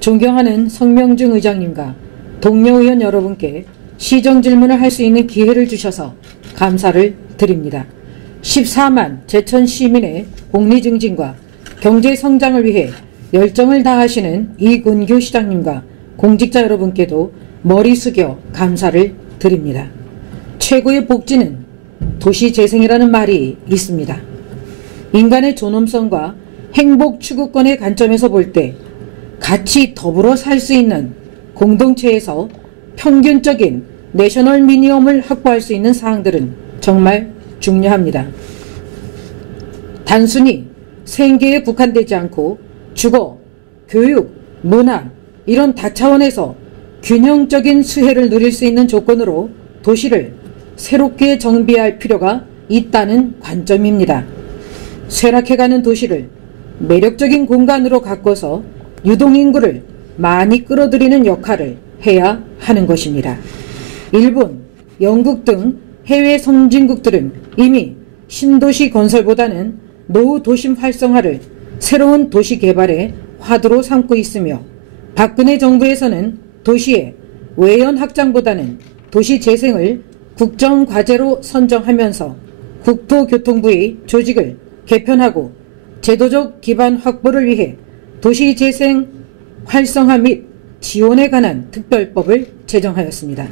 존경하는 성명중 의장님과 동료 의원 여러분께 시정 질문을 할 수 있는 기회를 주셔서 감사를 드립니다. 14만 제천 시민의 복리 증진과 경제 성장을 위해 열정을 다하시는 이군규 시장님과 공직자 여러분께도 머리 숙여 감사를 드립니다. 최고의 복지는 도시재생이라는 말이 있습니다. 인간의 존엄성과 행복 추구권의 관점에서 볼 때 같이 더불어 살 수 있는 공동체에서 평균적인 내셔널 미니멈을 확보할 수 있는 사항들은 정말 중요합니다. 단순히 생계에 국한되지 않고 주거, 교육, 문화 이런 다차원에서 균형적인 수혜를 누릴 수 있는 조건으로 도시를 새롭게 정비할 필요가 있다는 관점입니다. 쇠락해가는 도시를 매력적인 공간으로 가꿔서 유동인구를 많이 끌어들이는 역할을 해야 하는 것입니다. 일본, 영국 등 해외 선진국들은 이미 신도시 건설보다는 노후 도심 활성화를 새로운 도시 개발의 화두로 삼고 있으며 박근혜 정부에서는 도시의 외연 확장보다는 도시 재생을 국정과제로 선정하면서 국토교통부의 조직을 개편하고 제도적 기반 확보를 위해 도시재생 활성화 및 지원에 관한 특별법을 제정하였습니다.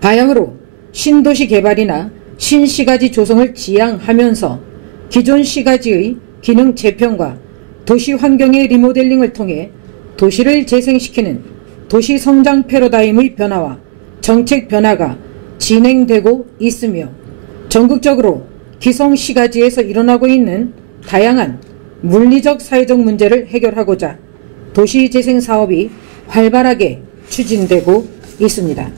바양으로 신도시 개발이나 신시가지 조성을 지향하면서 기존 시가지의 기능 재편과 도시 환경의 리모델링을 통해 도시를 재생시키는 도시 성장 패러다임의 변화와 정책 변화가 진행되고 있으며 전국적으로 기성시가지에서 일어나고 있는 다양한 물리적 사회적 문제를 해결하고자 도시재생 사업이 활발하게 추진되고 있습니다.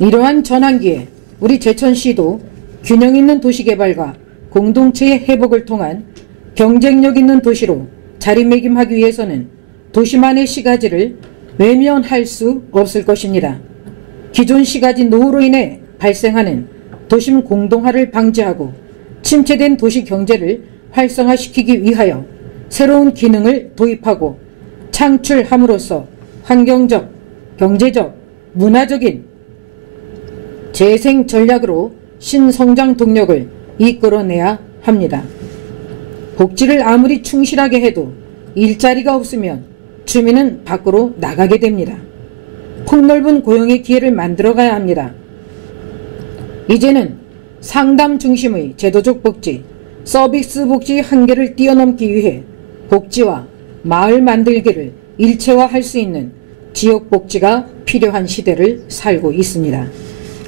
이러한 전환기에 우리 제천시도 균형 있는 도시개발과 공동체의 회복을 통한 경쟁력 있는 도시로 자리매김하기 위해서는 도시만의 시가지를 외면할 수 없을 것입니다. 기존 시가지 노후로 인해 발생하는 도심 공동화를 방지하고 침체된 도시 경제를 활성화시키기 위하여 새로운 기능을 도입하고 창출함으로써 환경적, 경제적, 문화적인 재생 전략으로 신성장 동력을 이끌어내야 합니다. 복지를 아무리 충실하게 해도 일자리가 없으면 주민은 밖으로 나가게 됩니다. 폭넓은 고용의 기회를 만들어가야 합니다. 이제는 상담 중심의 제도적 복지, 서비스 복지 한계를 뛰어넘기 위해 복지와 마을 만들기를 일체화할 수 있는 지역 복지가 필요한 시대를 살고 있습니다.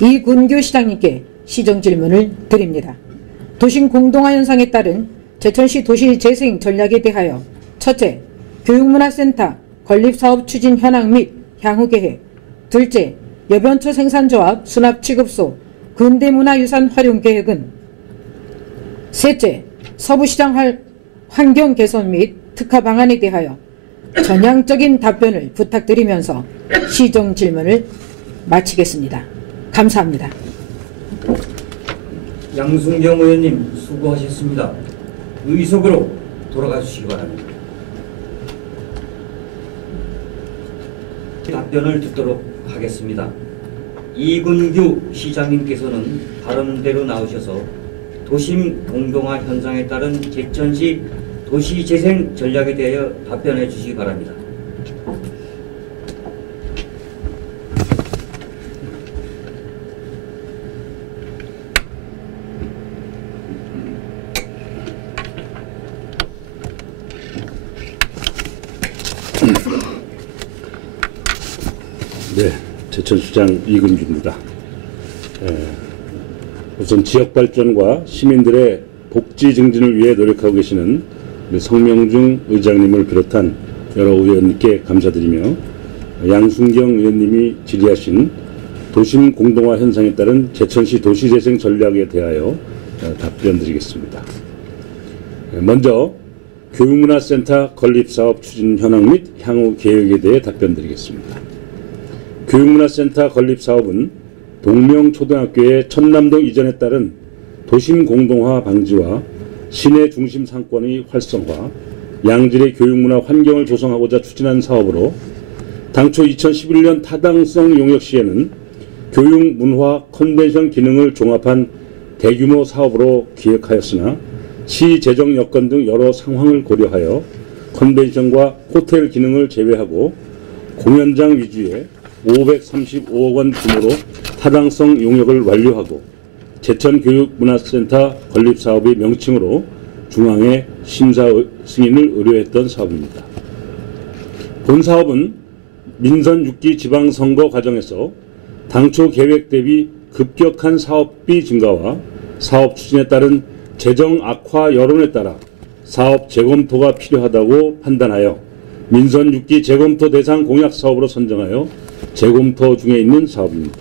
이군규 시장님께 시정 질문을 드립니다. 도심 공동화 현상에 따른 제천시 도시재생 전략에 대하여 첫째, 교육문화센터 건립사업 추진 현황 및 향후 계획. 둘째, 여변초 생산조합 수납취급소 근대문화유산 활용 계획은. 셋째, 서부시장 환경 개선 및 특화 방안에 대하여 전향적인 답변을 부탁드리면서 시정 질문을 마치겠습니다. 감사합니다. 양순경 의원님 수고하셨습니다. 의석으로 돌아가 주시기 바랍니다. 답변을 듣도록 하겠습니다. 이군규 시장님께서는 발언대로 나오셔서 도심 공동화 현상에 따른 제천시 도시재생 전략에 대하여 답변해 주시기 바랍니다. 네, 제천시장 이군규입니다. 우선 지역발전과 시민들의 복지 증진을 위해 노력하고 계시는 성명중 의장님을 비롯한 여러 의원님께 감사드리며 양순경 의원님이 질의하신 도심 공동화 현상에 따른 제천시 도시재생 전략에 대하여 답변드리겠습니다. 먼저 교육문화센터 건립사업 추진 현황 및 향후 계획에 대해 답변드리겠습니다. 교육문화센터 건립사업은 동명초등학교의 천남동 이전에 따른 도심 공동화 방지와 시내 중심 상권의 활성화, 양질의 교육문화 환경을 조성하고자 추진한 사업으로 당초 2011년 타당성 용역 시에는 교육, 문화, 컨벤션 기능을 종합한 대규모 사업으로 기획하였으나 시 재정 여건 등 여러 상황을 고려하여 컨벤션과 호텔 기능을 제외하고 공연장 위주의 535억 원 규모로 타당성 용역을 완료하고 제천교육문화센터 건립사업의 명칭으로 중앙에 심사 승인을 의뢰했던 사업입니다. 본 사업은 민선 6기 지방선거 과정에서 당초 계획 대비 급격한 사업비 증가와 사업 추진에 따른 재정 악화 여론에 따라 사업 재검토가 필요하다고 판단하여 민선 6기 재검토 대상 공약 사업으로 선정하여 재검토 중에 있는 사업입니다.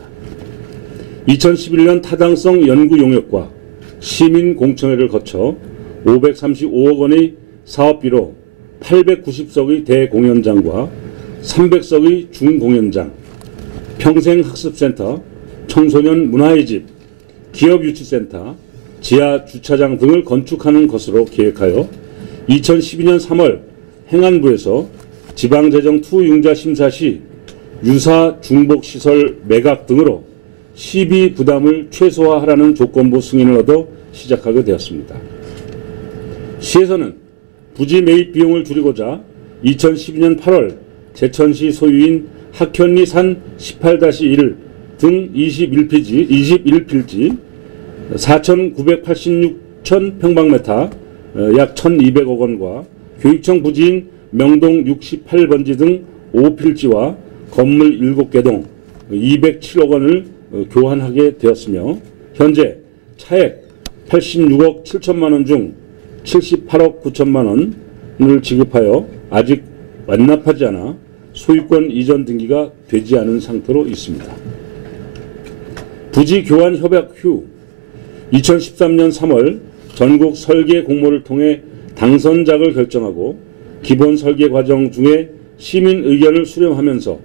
2011년 타당성 연구 용역과 시민 공청회를 거쳐 535억 원의 사업비로 890석의 대공연장과 300석의 중공연장, 평생학습센터, 청소년 문화의 집, 기업유치센터, 지하주차장 등을 건축하는 것으로 계획하여 2012년 3월 행안부에서 지방재정 투융자 심사 시 유사 중복시설 매각 등으로 시비 부담을 최소화하라는 조건부 승인을 얻어 시작하게 되었습니다. 시에서는 부지 매입 비용을 줄이고자 2012년 8월 제천시 소유인 학현리 산 18-1 등 21필지 4,986천 평방미터 약 1,200억 원과 교육청 부지인 명동 68번지 등 5필지와 건물 7개 동 207억 원을 교환하게 되었으며 현재 차액 86억 7천만 원 중 78억 9천만 원을 지급하여 아직 완납하지 않아 소유권 이전 등기가 되지 않은 상태로 있습니다. 부지 교환 협약 후 2013년 3월 전국 설계 공모를 통해 당선작을 결정하고 기본 설계 과정 중에 시민 의견을 수렴하면서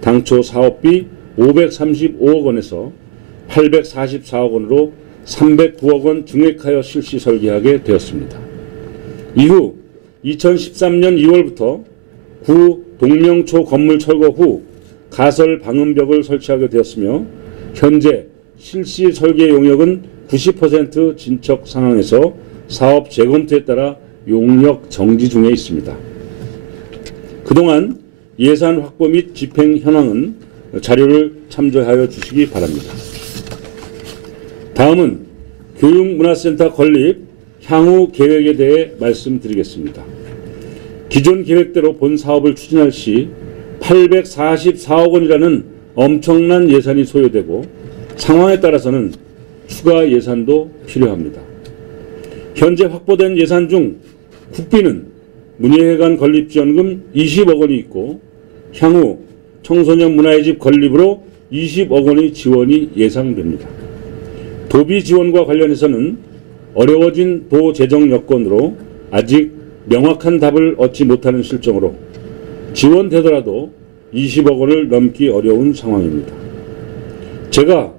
당초 사업비 535억 원에서 844억 원으로 309억 원 증액하여 실시 설계하게 되었습니다. 이후 2013년 2월부터 구 동명초 건물 철거 후 가설 방음벽을 설치하게 되었으며 현재 실시 설계 용역은 90% 진척 상황에서 사업 재검토에 따라 용역 정지 중에 있습니다. 그동안 예산 확보 및 집행 현황은 자료를 참조하여 주시기 바랍니다. 다음은 교육문화센터 건립 향후 계획에 대해 말씀드리겠습니다. 기존 계획대로 본 사업을 추진할 시 844억 원이라는 엄청난 예산이 소요되고 상황에 따라서는 추가 예산도 필요합니다. 현재 확보된 예산 중 국비는 문예회관 건립지원금 20억 원이 있고 향후 청소년 문화의 집 건립으로 20억 원의 지원이 예상됩니다. 도비 지원과 관련해서는 어려워진 도 재정 여건으로 아직 명확한 답을 얻지 못하는 실정으로 지원되더라도 20억 원을 넘기 어려운 상황입니다. 제가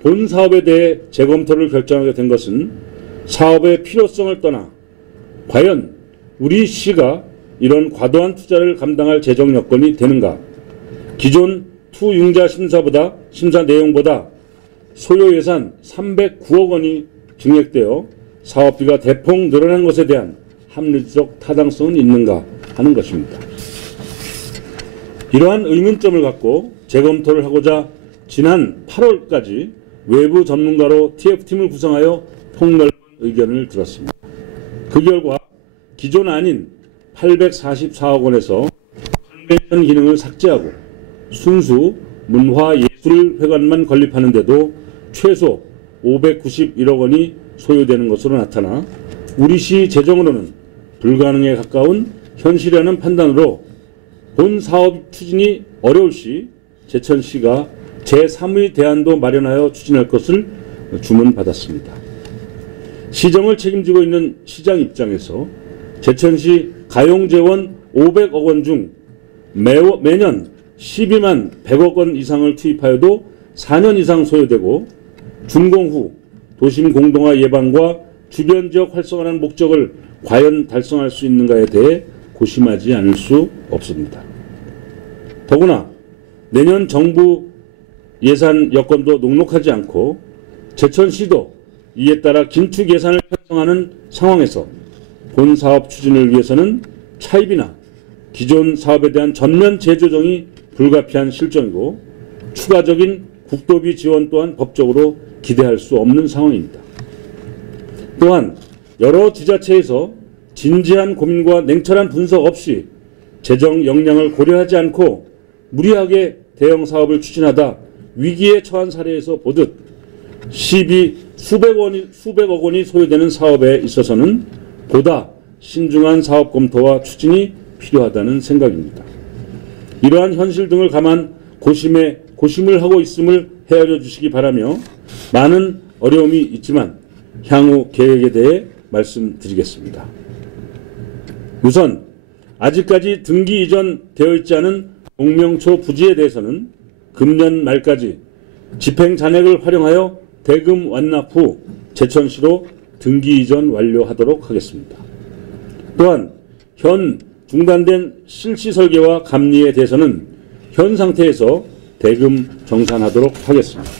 본 사업에 대해 재검토를 결정하게 된 것은 사업의 필요성을 떠나 과연 우리 시가 이런 과도한 투자를 감당할 재정 여건이 되는가, 기존 투융자 심사 내용보다 소요 예산 309억 원이 증액되어 사업비가 대폭 늘어난 것에 대한 합리적 타당성은 있는가 하는 것입니다. 이러한 의문점을 갖고 재검토를 하고자 지난 8월까지 외부 전문가로 TF팀을 구성하여 폭넓은 의견을 들었습니다. 그 결과 기존 아닌 844억 원에서 컨벤션 기능을 삭제하고 순수 문화예술회관만 건립하는데도 최소 591억 원이 소요되는 것으로 나타나 우리 시 재정으로는 불가능에 가까운 현실이라는 판단으로 본 사업 추진이 어려울 시 제천시가 제3의 대안도 마련하여 추진할 것을 주문받았습니다. 시정을 책임지고 있는 시장 입장에서 제천시 가용재원 500억 원 중 매년 12만 100억 원 이상을 투입하여도 4년 이상 소요되고 준공 후 도심 공동화 예방과 주변 지역 활성화라는 목적을 과연 달성할 수 있는가에 대해 고심하지 않을 수 없습니다. 더구나 내년 정부 예산 여건도 녹록하지 않고 제천시도 이에 따라 긴축 예산을 편성하는 상황에서 본 사업 추진을 위해서는 차입이나 기존 사업에 대한 전면 재조정이 불가피한 실정이고 추가적인 국도비 지원 또한 법적으로 기대할 수 없는 상황입니다. 또한 여러 지자체에서 진지한 고민과 냉철한 분석 없이 재정 역량을 고려하지 않고 무리하게 대형 사업을 추진하다 위기에 처한 사례에서 보듯 시비 수백억 원이 소요되는 사업에 있어서는 보다 신중한 사업 검토와 추진이 필요하다는 생각입니다. 이러한 현실 등을 감안 고심을 하고 있음을 헤아려 주시기 바라며 많은 어려움이 있지만 향후 계획에 대해 말씀드리겠습니다. 우선 아직까지 등기 이전되어 있지 않은 동명초 부지에 대해서는 금년 말까지 집행 잔액을 활용하여 대금 완납 후 제천시로 등기 이전 완료하도록 하겠습니다. 또한 현 중단된 실시 설계와 감리에 대해서는 현 상태에서 대금 정산하도록 하겠습니다.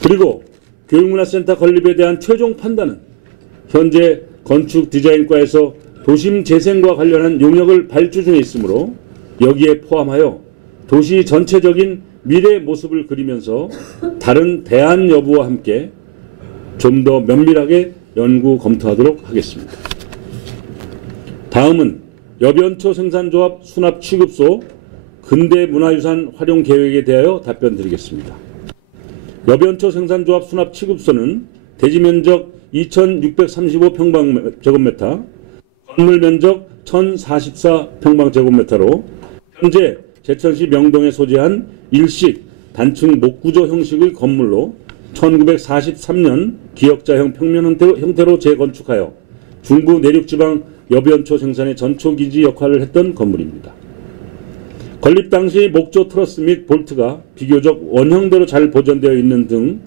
그리고 교육문화센터 건립에 대한 최종 판단은 현재 건축 디자인과에서 도심 재생과 관련한 용역을 발주 중에 있으므로 여기에 포함하여 도시 전체적인 미래 모습을 그리면서 다른 대안 여부와 함께 좀 더 면밀하게 연구 검토하도록 하겠습니다. 다음은 여변초 생산조합 수납 취급소 근대문화유산 활용 계획에 대하여 답변드리겠습니다. 여변초 생산조합 수납 취급소는 대지 면적 2,635평방제곱미터, 건물 면적 1,044평방제곱미터로 현재 제천시 명동에 소재한 일식 단층 목구조 형식의 건물로 1943년 기역자형 평면 형태로 재건축하여 중부 내륙지방 여변초 생산의 전초기지 역할을 했던 건물입니다. 건립 당시 목조 트러스 및 볼트가 비교적 원형대로 잘 보존되어 있는 등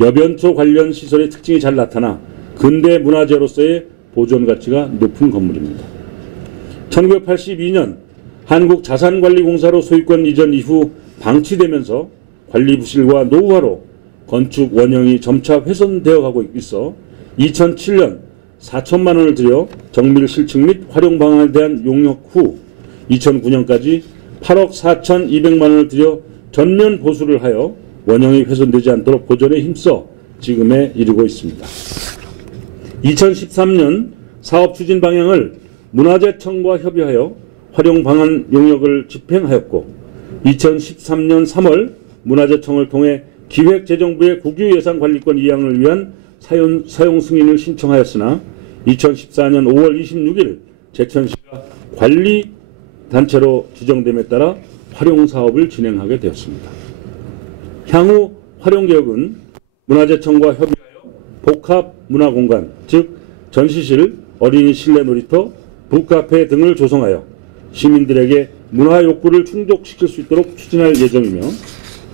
여변초 관련 시설의 특징이 잘 나타나 근대 문화재로서의 보존 가치가 높은 건물입니다. 1982년 한국자산관리공사로 소유권 이전 이후 방치되면서 관리 부실과 노후화로 건축 원형이 점차 훼손되어 가고 있어 2007년 4천만 원을 들여 정밀 실측 및 활용 방안에 대한 용역 후 2009년까지 8억 4,200만 원을 들여 전면 보수를 하여 원형이 훼손되지 않도록 보존에 힘써 지금에 이르고 있습니다. 2013년 사업 추진 방향을 문화재청과 협의하여 활용 방안 용역을 집행하였고 2013년 3월 문화재청을 통해 기획재정부의 국유예산관리권 이양을 위한 사용 승인을 신청하였으나 2014년 5월 26일 제천시가 관리단체로 지정됨에 따라 활용사업을 진행하게 되었습니다. 향후 활용계획은 문화재청과 협의하여 복합문화공간, 즉 전시실, 어린이 실내 놀이터, 북카페 등을 조성하여 시민들에게 문화 욕구를 충족시킬 수 있도록 추진할 예정이며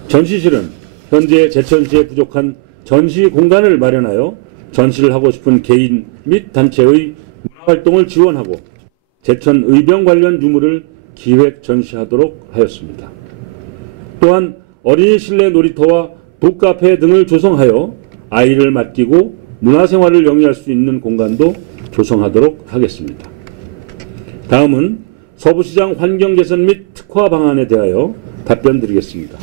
전시실은 현재 제천시에 부족한 전시 공간을 마련하여 전시를 하고 싶은 개인 및 단체의 문화활동을 지원하고 제천 의병 관련 유물을 기획 전시하도록 하였습니다. 또한 어린이 실내 놀이터와 북카페 등을 조성하여 아이를 맡기고 문화생활을 영위할 수 있는 공간도 조성하도록 하겠습니다. 다음은 서부시장 환경 개선 및 특화 방안에 대하여 답변드리겠습니다.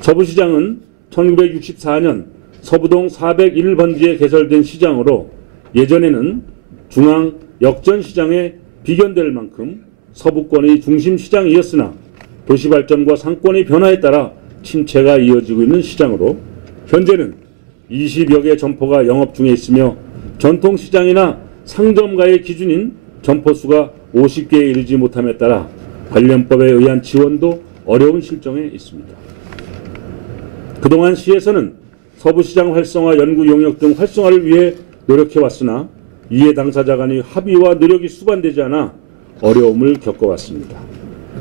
서부시장은 1964년 서부동 401번지에 개설된 시장으로 예전에는 중앙 역전시장에 비견될 만큼 서부권의 중심시장이었으나 도시발전과 상권의 변화에 따라 침체가 이어지고 있는 시장으로 현재는 20여 개 점포가 영업 중에 있으며 전통시장이나 상점가의 기준인 점포수가 50개에 이르지 못함에 따라 관련법에 의한 지원도 어려운 실정에 있습니다. 그동안 시에서는 서부시장 활성화 연구 용역 등 활성화를 위해 노력해왔으나 이해 당사자 간의 합의와 노력이 수반되지 않아 어려움을 겪어왔습니다.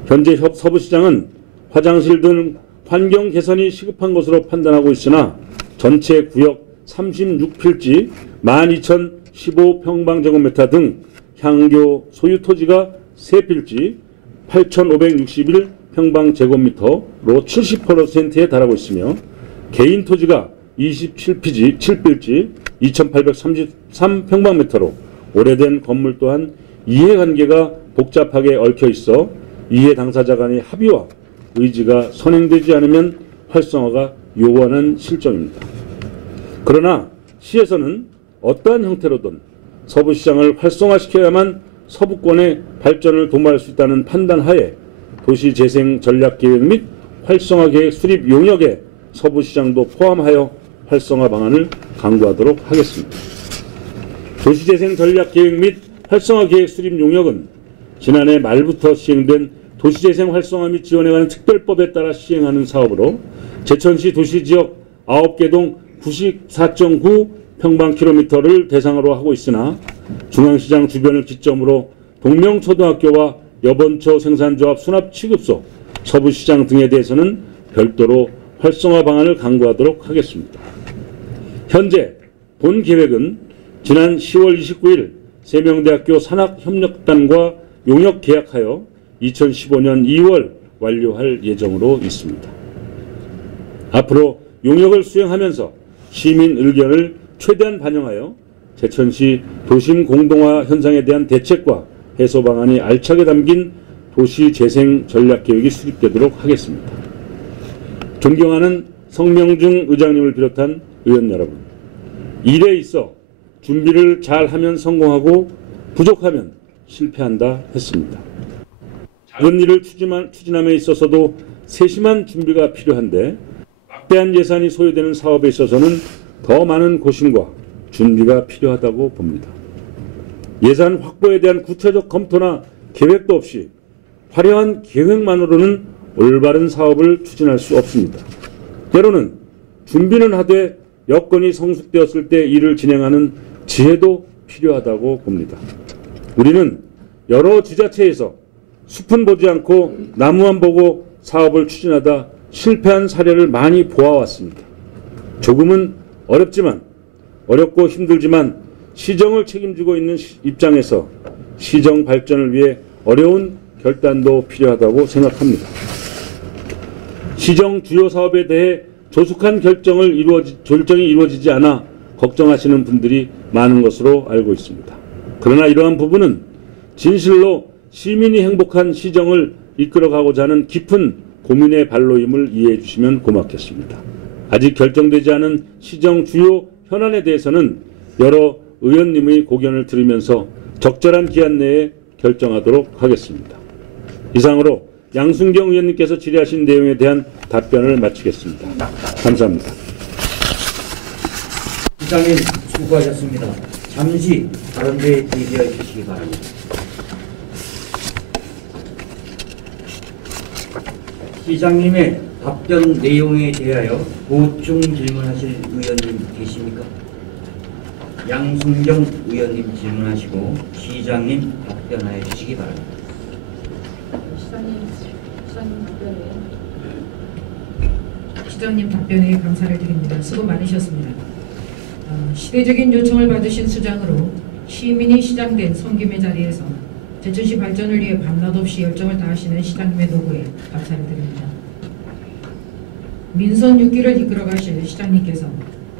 현재 서부시장은 화장실 등 환경 개선이 시급한 것으로 판단하고 있으나 전체 구역 36필지 12,015평방제곱미터 등 향교 소유 토지가 세필지 8,561평방제곱미터로 70%에 달하고 있으며 개인 토지가 27필지 2,833평방미터로 오래된 건물 또한 이해관계가 복잡하게 얽혀 있어 이해 당사자 간의 합의와 의지가 선행되지 않으면 활성화가 요원한 실정입니다. 그러나 시에서는 어떠한 형태로든 서부시장을 활성화시켜야만 서부권의 발전을 도모할 수 있다는 판단하에 도시재생전략계획 및 활성화계획 수립 용역에 서부시장도 포함하여 활성화 방안을 강구하도록 하겠습니다. 도시재생전략계획 및 활성화계획 수립 용역은 지난해 말부터 시행된 도시재생 활성화 및 지원에 관한 특별법에 따라 시행하는 사업으로 제천시 도시지역 9개 동 94.9평방킬로미터를 대상으로 하고 있으나 중앙시장 주변을 기점으로 동명초등학교와 여번초 생산조합 수납취급소, 서부시장 등에 대해서는 별도로 활성화 방안을 강구하도록 하겠습니다. 현재 본 계획은 지난 10월 29일 세명대학교 산학협력단과 용역 계약하여 2015년 2월 완료할 예정으로 있습니다. 앞으로 용역을 수행하면서 시민 의견을 최대한 반영하여 제천시 도심 공동화 현상에 대한 대책과 해소 방안이 알차게 담긴 도시재생 전략계획이 수립되도록 하겠습니다. 존경하는 성명중 의장님을 비롯한 의원 여러분, 일에 있어 준비를 잘하면 성공하고 부족하면 실패한다 했습니다. 작은 일을 추진함에 있어서도 세심한 준비가 필요한데 막대한 예산이 소요되는 사업에 있어서는 더 많은 고심과 준비가 필요하다고 봅니다. 예산 확보에 대한 구체적 검토나 계획도 없이 화려한 계획만으로는 올바른 사업을 추진할 수 없습니다. 때로는 준비는 하되 여건이 성숙되었을 때 일을 진행하는 지혜도 필요하다고 봅니다. 우리는 여러 지자체에서 숲은 보지 않고 나무만 보고 사업을 추진하다 실패한 사례를 많이 보아왔습니다. 조금은 어렵고 힘들지만 시정을 책임지고 있는 입장에서 시정 발전을 위해 어려운 결단도 필요하다고 생각합니다. 시정 주요 사업에 대해 조속한 결정이 이루어지지 않아 걱정하시는 분들이 많은 것으로 알고 있습니다. 그러나 이러한 부분은 진실로 시민이 행복한 시정을 이끌어가고자 하는 깊은 고민의 발로임을 이해해 주시면 고맙겠습니다. 아직 결정되지 않은 시정 주요 현안에 대해서는 여러 의원님의 고견을 들으면서 적절한 기한 내에 결정하도록 하겠습니다. 이상으로 양순경 의원님께서 질의하신 내용에 대한 답변을 마치겠습니다. 감사합니다. 시장님 수고하셨습니다. 잠시 다른 데에 대기해 주시기 바랍니다. 시장님의 답변 내용에 대하여 보충 질문하실 의원님 계십니까? 양순경 의원님 질문하시고 시장님 답변하여 주시기 바랍니다. 시장님 답변에 감사를 드립니다. 수고 많으셨습니다. 시대적인 요청을 받으신 수장으로 시민이 시장된 섬김의 자리에서 제천시 발전을 위해 밤낮 없이 열정을 다하시는 시장님의 노고에 감사를 드립니다. 민선 6기를 이끌어가실 시장님께서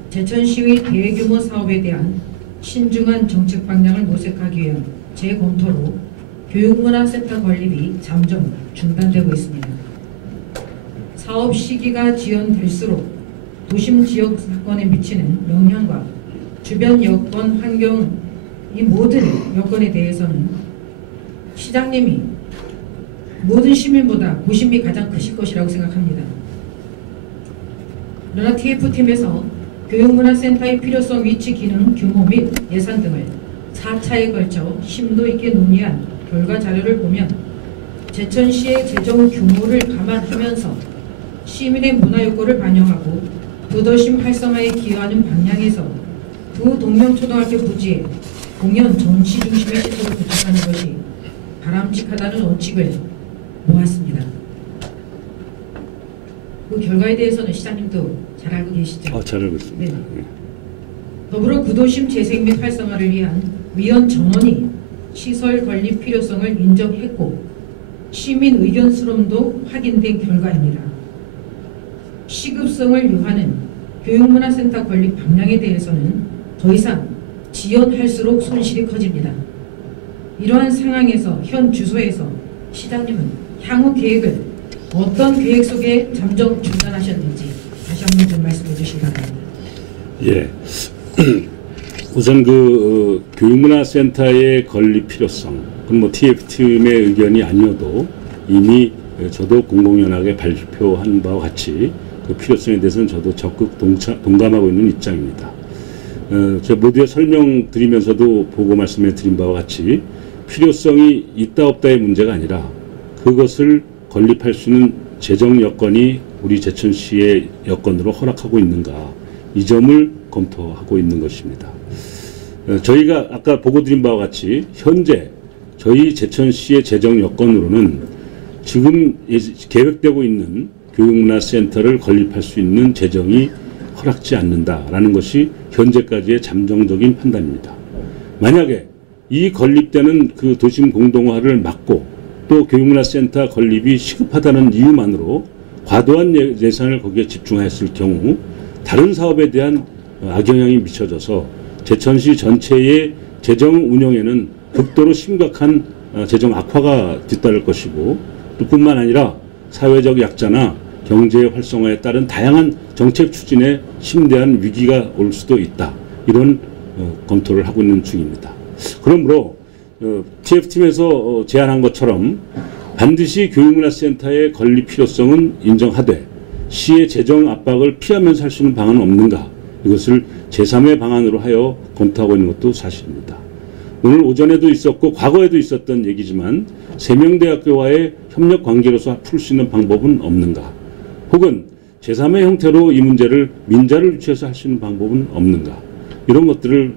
제천시의 대규모 사업에 대한 신중한 정책 방향을 모색하기 위한 재검토로 교육문화센터 건립이 잠정 중단되고 있습니다. 사업 시기가 지연될수록 도심 지역 사건에 미치는 영향과 주변 여건, 환경, 이 모든 여건에 대해서는 시장님이 모든 시민보다 고심이 가장 크실 것이라고 생각합니다. 그러나 TF팀에서 교육문화센터의 필요성, 위치, 기능, 규모 및 예산 등을 4차에 걸쳐 심도 있게 논의한 결과 자료를 보면 제천시의 재정 규모를 감안하면서 시민의 문화 욕구를 반영하고 부도심 활성화에 기여하는 방향에서 두 동명초등학교 부지에 공연 전시 중심의 시설을 구축하는 것이 바람직하다는 원칙을 모았습니다. 그 결과에 대해서는 시장님도 잘 알고 계시죠? 잘 알고 있습니다. 네. 더불어 구도심 재생 및 활성화를 위한 위원 전원이 시설 건립 필요성을 인정했고 시민 의견 수렴도 확인된 결과입니다. 시급성을 요하는 교육문화센터 건립 방향에 대해서는 더 이상 지연할수록 손실이 커집니다. 이러한 상황에서 현 주소에서 시장님은 향후 계획을 어떤 계획 속에 잠정 중단하셨는지 다시 한번 좀 말씀해 주시기 바랍니다. 예. 우선 교육문화센터의 건립 필요성, 그건 뭐 TF팀의 의견이 아니어도 이미 저도 공공연하게 발표한 바와 같이 그 필요성에 대해서는 저도 적극 동감하고 있는 입장입니다. 저 모두에 설명드리면서도 보고 말씀해 드린 바와 같이 필요성이 있다 없다의 문제가 아니라 그것을 건립할 수 있는 재정 여건이 우리 제천시의 여건으로 허락하고 있는가, 이 점을 검토하고 있는 것입니다. 저희가 아까 보고 드린 바와 같이 현재 저희 제천시의 재정 여건으로는 지금 계획되고 있는 교육문화센터를 건립할 수 있는 재정이 허락지 않는다라는 것이 현재까지의 잠정적인 판단입니다. 만약에 이 건립되는 그 도심 공동화를 막고 또 교육문화센터 건립이 시급하다는 이유만으로 과도한 예산을 거기에 집중하였을 경우 다른 사업에 대한 악영향이 미쳐져서 제천시 전체의 재정 운영에는 극도로 심각한 재정 악화가 뒤따를 것이고, 또 뿐만 아니라 사회적 약자나 경제 활성화에 따른 다양한 정책 추진에 심대한 위기가 올 수도 있다. 이런 검토를 하고 있는 중입니다. 그러므로 TF팀에서 제안한 것처럼 반드시 교육문화센터의 건립 필요성은 인정하되 시의 재정 압박을 피하면서 할 수 있는 방안은 없는가, 이것을 제3의 방안으로 하여 검토하고 있는 것도 사실입니다. 오늘 오전에도 있었고 과거에도 있었던 얘기지만 세명대학교와의 협력 관계로서 풀 수 있는 방법은 없는가, 혹은 제3의 형태로 이 문제를 민자를 유치해서 할 수 있는 방법은 없는가, 이런 것들을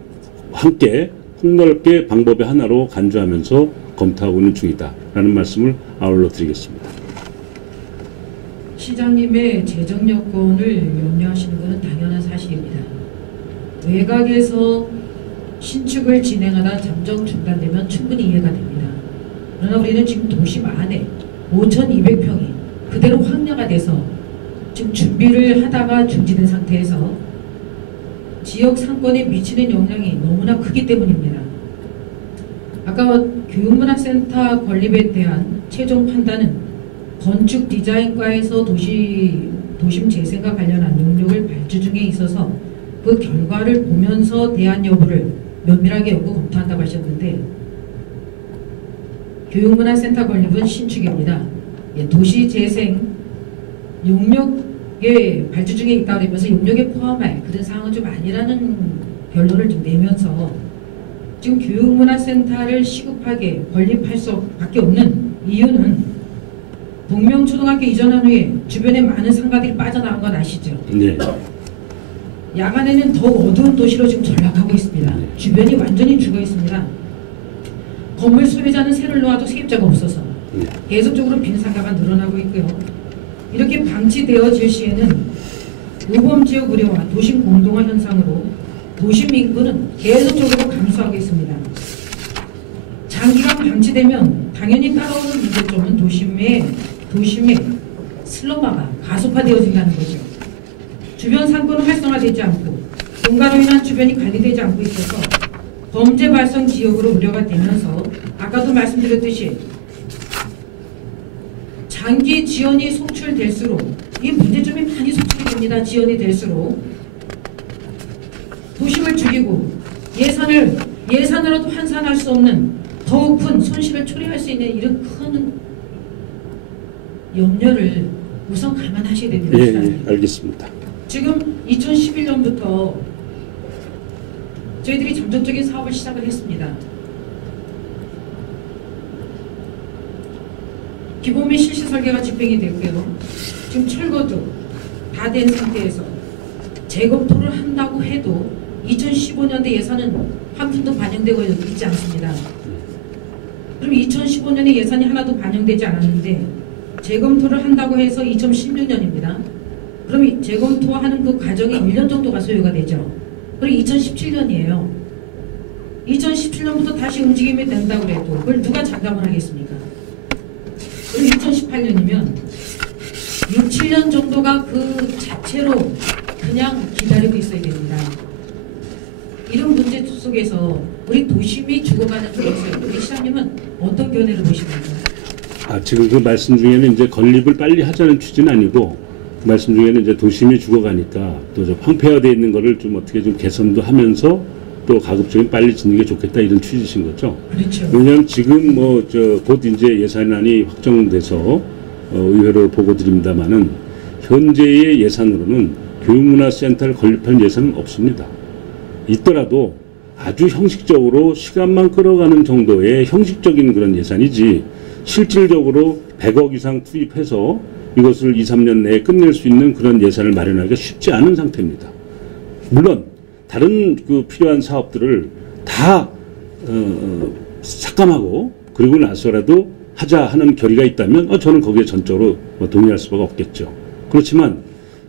함께 폭넓게 방법의 하나로 간주하면서 검토하고 있는 중이다 라는 말씀을 아울러 드리겠습니다. 시장님의 재정 여건을 염려하시는 것은 당연한 사실입니다. 외곽에서 신축을 진행하다 잠정 중단되면 충분히 이해가 됩니다. 그러나 우리는 지금 도심 안에 5,200평이 그대로 확려가 돼서 지금 준비를 하다가 중지된 상태에서 지역 상권에 미치는 영향이 너무나 크기 때문입니다. 아까 교육문화센터 건립에 대한 최종 판단은 건축 디자인과에서 도심 재생과 관련한 용역을 발주 중에 있어서 그 결과를 보면서 대안 여부를 면밀하게 연구 검토한다고 하셨는데, 교육문화센터 건립은 신축입니다. 도시 재생 용역에 발주 중에 있다고 하면서 용역에 포함할 그런 사항은 좀 아니라는 결론을 좀 내면서 지금 교육문화센터를 시급하게 건립할 수밖에 없는 이유는 동명초등학교 이전한 후에 주변에 많은 상가들이 빠져나간 건 아시죠? 네. 야간에는 더욱 어두운 도시로 지금 전락하고 있습니다. 네. 주변이 완전히 죽어 있습니다. 건물 소유자는 세를 놓아도 세입자가 없어서 네. 계속적으로 빈 상가가 늘어나고 있고요. 이렇게 방치되어질 시에는 우범지역 의료와 도심 공동화 현상으로 도심 인구는 계속적으로 감소하고 있습니다. 장기간 방치되면 당연히 따라오는 문제점은 도심의 슬럼화가 가속화되어진다는 거죠. 주변 상권은 활성화되지 않고 공가로 인한 주변이 관리되지 않고 있어서 범죄 발생 지역으로 우려가 되면서 아까도 말씀드렸듯이 장기 지연이 속출될수록 이 문제점이 많이 속출이 됩니다. 지연이 될수록 도심을 죽이고 예산으로도 환산할 수 없는 더욱 큰 손실을 초래할 수 있는 이런 큰 염려를 우선 감안하셔야 됩니다. 예, 알겠습니다. 지금 2011년부터 저희들이 잠정적인 사업을 시작을 했습니다. 기본 및 실시 설계가 집행이 됐고요. 지금 철거도 다 된 상태에서 재검토를 한다고 해도 2015년도 예산은 한 푼도 반영되고 있지 않습니다. 그럼 2015년에 예산이 하나도 반영되지 않았는데 재검토를 한다고 해서 2016년입니다. 그럼 재검토하는 그 과정에 1년 정도가 소요가 되죠. 그럼 2017년이에요. 2017년부터 다시 움직임이 된다고 해도 그걸 누가 장담을 하겠습니까? 그리고 2018년이면 6, 7년 정도가 그 자체로 그냥 기다리고 있어야 됩니다. 이런 문제 속에서 우리 도심이 죽어가는 것을 우리 시장님은 어떤 견해를 보십니까? 지금 그 말씀 중에는 이제 건립을 빨리 하자는 취지는 아니고 그 말씀 중에는 이제 도심이 죽어가니까 또 좀 황폐화되어 있는 거를 좀 어떻게 좀 개선도 하면서 또 가급적이면 빨리 짓는 게 좋겠다 이런 취지신 거죠. 그렇죠. 왜냐하면 지금 곧 이제 예산안이 확정돼서 의회로 보고 드립니다만은 현재의 예산으로는 교육문화센터를 건립할 예산은 없습니다. 있더라도 아주 형식적으로 시간만 끌어가는 정도의 형식적인 그런 예산이지 실질적으로 100억 이상 투입해서 이것을 2, 3년 내에 끝낼 수 있는 그런 예산을 마련하기가 쉽지 않은 상태입니다. 물론 다른 그 필요한 사업들을 다 삭감하고 그리고 나서라도 하자 하는 결의가 있다면 저는 거기에 전적으로 동의할 수가 없겠죠. 그렇지만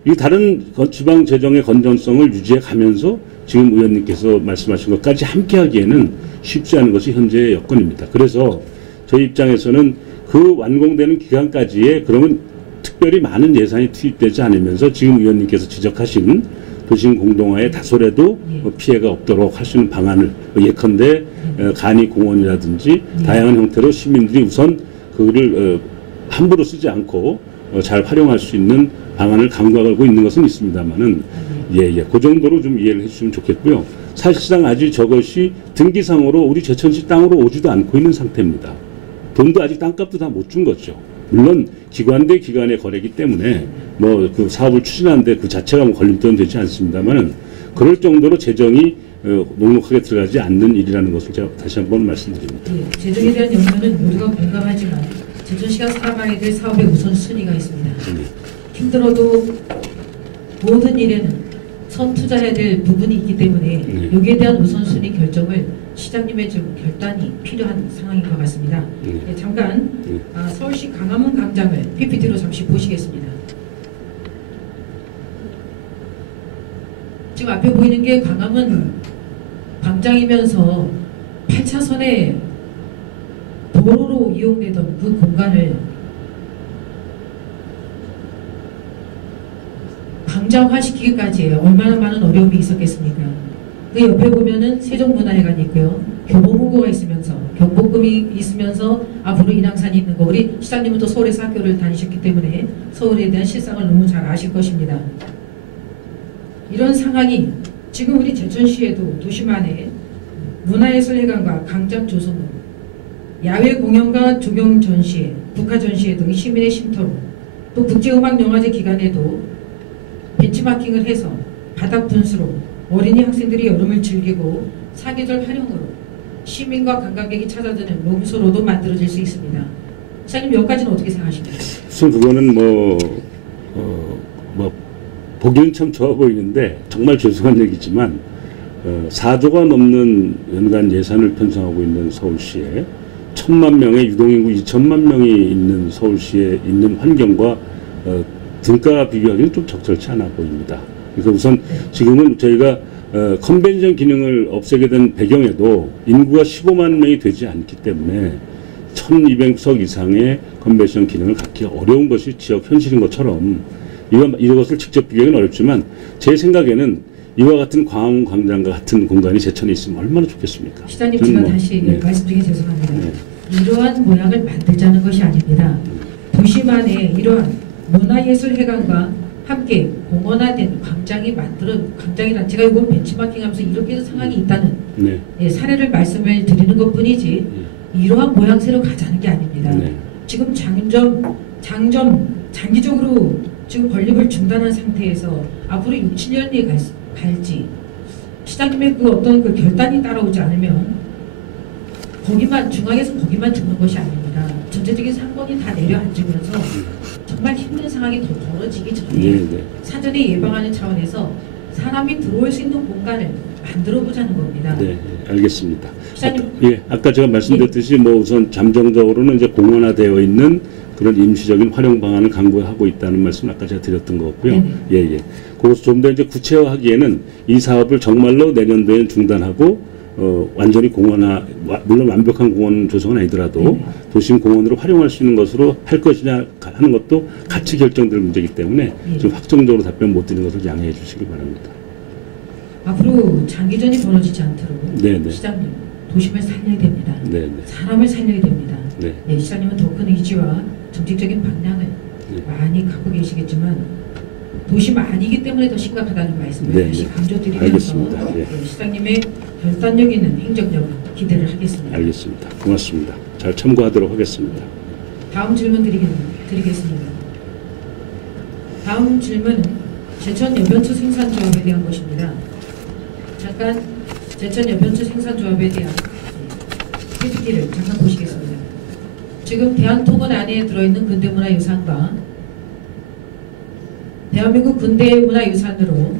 이 다른 지방 재정의 건전성을 유지해 가면서 지금 의원님께서 말씀하신 것까지 함께 하기에는 쉽지 않은 것이 현재의 여건입니다. 그래서 저희 입장에서는 그 완공되는 기간까지의 그러면 특별히 많은 예산이 투입되지 않으면서 지금 의원님께서 지적하신 도심 공동화에 다소라도 피해가 없도록 할 수 있는 방안을 예컨대 간이 공원이라든지 다양한 형태로 시민들이 우선 그거를 함부로 쓰지 않고 잘 활용할 수 있는 방안을 강구하고 있는 것은 있습니다만은 그 정도로 좀 이해를 해주시면 좋겠고요. 사실상 아직 저것이 등기상으로 우리 제천시 땅으로 오지도 않고 있는 상태입니다. 돈도 아직 땅값도 다 못 준 거죠. 물론 기관 대 기관의 거래이기 때문에 그 사업을 추진하는데 그 자체가 걸림돌은 되지 않습니다만은 그럴 정도로 재정이 넉넉하게 들어가지 않는 일이라는 것을 제가 다시 한번 말씀드립니다. 재정에 대한 염려는 우리가 공감하지만 제천시가 살아가야 될 사업의 우선순위가 있습니다. 힘들어도 모든 일에는 선투자해야 될 부분이 있기 때문에 여기에 대한 우선순위 결정을 시장님의 좀 결단이 필요한 상황인 것 같습니다. 잠깐 서울시 강화문 광장을 PPT로 잠시 보시겠습니다. 지금 앞에 보이는 게 광화문 광장이면서 8차선의 도로로 이용되던 그 공간을 광장화시키기까지 얼마나 많은 어려움이 있었겠습니까? 그 옆에 보면은 세종문화회관이 있고요. 교보문고가 있으면서 경복궁이 있으면서 앞으로 인왕산이 있는 거 우리 시장님은 또 서울에서 학교를 다니셨기 때문에 서울에 대한 실상을 너무 잘 아실 것입니다. 이런 상황이 지금 우리 제천시에도 도심 안에 문화예술회관과 광장 조성은 야외 공연과 조경 전시회, 국화 전시회 등 시민의 쉼터로 또 국제음악영화제 기간에도 벤치마킹을 해서 바닥 분수로 어린이 학생들이 여름을 즐기고 사계절 활용으로 시민과 관광객이 찾아드는 명소로도 만들어질 수 있습니다. 시장님 여기까지는 어떻게 생각하십니까? 우선 그거는 보기는 참 좋아 보이는데 정말 죄송한 얘기지만 4조가 넘는 연간 예산을 편성하고 있는 서울시에 1,000만 명의 유동인구 2천만 명이 있는 서울시에 있는 환경과 등가 비교하기는 좀 적절치 않아 보입니다. 그래서 우선 지금은 저희가 컨벤션 기능을 없애게 된 배경에도 인구가 15만 명이 되지 않기 때문에 1,200석 이상의 컨벤션 기능을 갖기 어려운 것이 지역 현실인 것처럼 이것을 직접 비교하기는 어렵지만 제 생각에는 이와 같은 광화문 광장과 같은 공간이 제천에 있으면 얼마나 좋겠습니까? 시장님 제가 다시 말씀드리기 죄송합니다. 이러한 모양을 만들자는 것이 아닙니다. 도심 안에 이러한 문화예술회관과 함께 공원화된 광장이란 제가 이번 벤치마킹하면서 이렇게 상황이 있다는 사례를 말씀을 드리는 것뿐이지 이러한 모양새로 가자는 게 아닙니다. 지금 장기적으로 지금 건립을 중단한 상태에서 앞으로 6, 7년이 갈지 시장님의 그 어떤 그 결단이 따라오지 않으면 중앙에서 거기만 듣는 것이 아닙니다. 전체적인 상권이 다 내려앉으면서 정말 힘든 상황이 더 벌어지기 전에 사전에 예방하는 차원에서 사람이 들어올 수 있는 공간을 만들어보자는 겁니다. 네, 알겠습니다. 아까 제가 말씀드렸듯이 우선 잠정적으로는 이제 공원화되어 있는 그런 임시적인 활용 방안을 강구하고 있다는 말씀 아까 제가 드렸던 거고요. 그것을 좀 더 이제 구체화하기에는 이 사업을 정말로 내년도에 중단하고 완전히 물론 완벽한 공원 조성은 아니더라도 도심 공원으로 활용할 수 있는 것으로 할 것이냐 하는 것도 같이 결정될 문제이기 때문에 좀 확정적으로 답변 못 드리는 것을 양해해 주시기 바랍니다. 앞으로 장기전이 벌어지지 않도록 네네. 시장님 도심을 살려야 됩니다. 네네. 사람을 살려야 됩니다. 네. 네, 시장님은 더 큰 의지와 정책적인 방향을 많이 갖고 계시겠지만 도심 아니기 때문에 더 심각하다는 말씀을 다시 강조드리면서 알겠습니다. 네, 시장님의 결단력 있는 행정력을 기대를 하겠습니다. 알겠습니다. 고맙습니다. 잘 참고하도록 하겠습니다. 다음 질문 드리겠습니다. 다음 질문은 제천 여변초 생산조합에 대한 것입니다. 잠깐 제천 여변초 생산조합에 대한 PPT를 잠깐 보시겠습니다. 지금 대한통운 안에 들어있는 근대문화유산과 대한민국 근대문화유산으로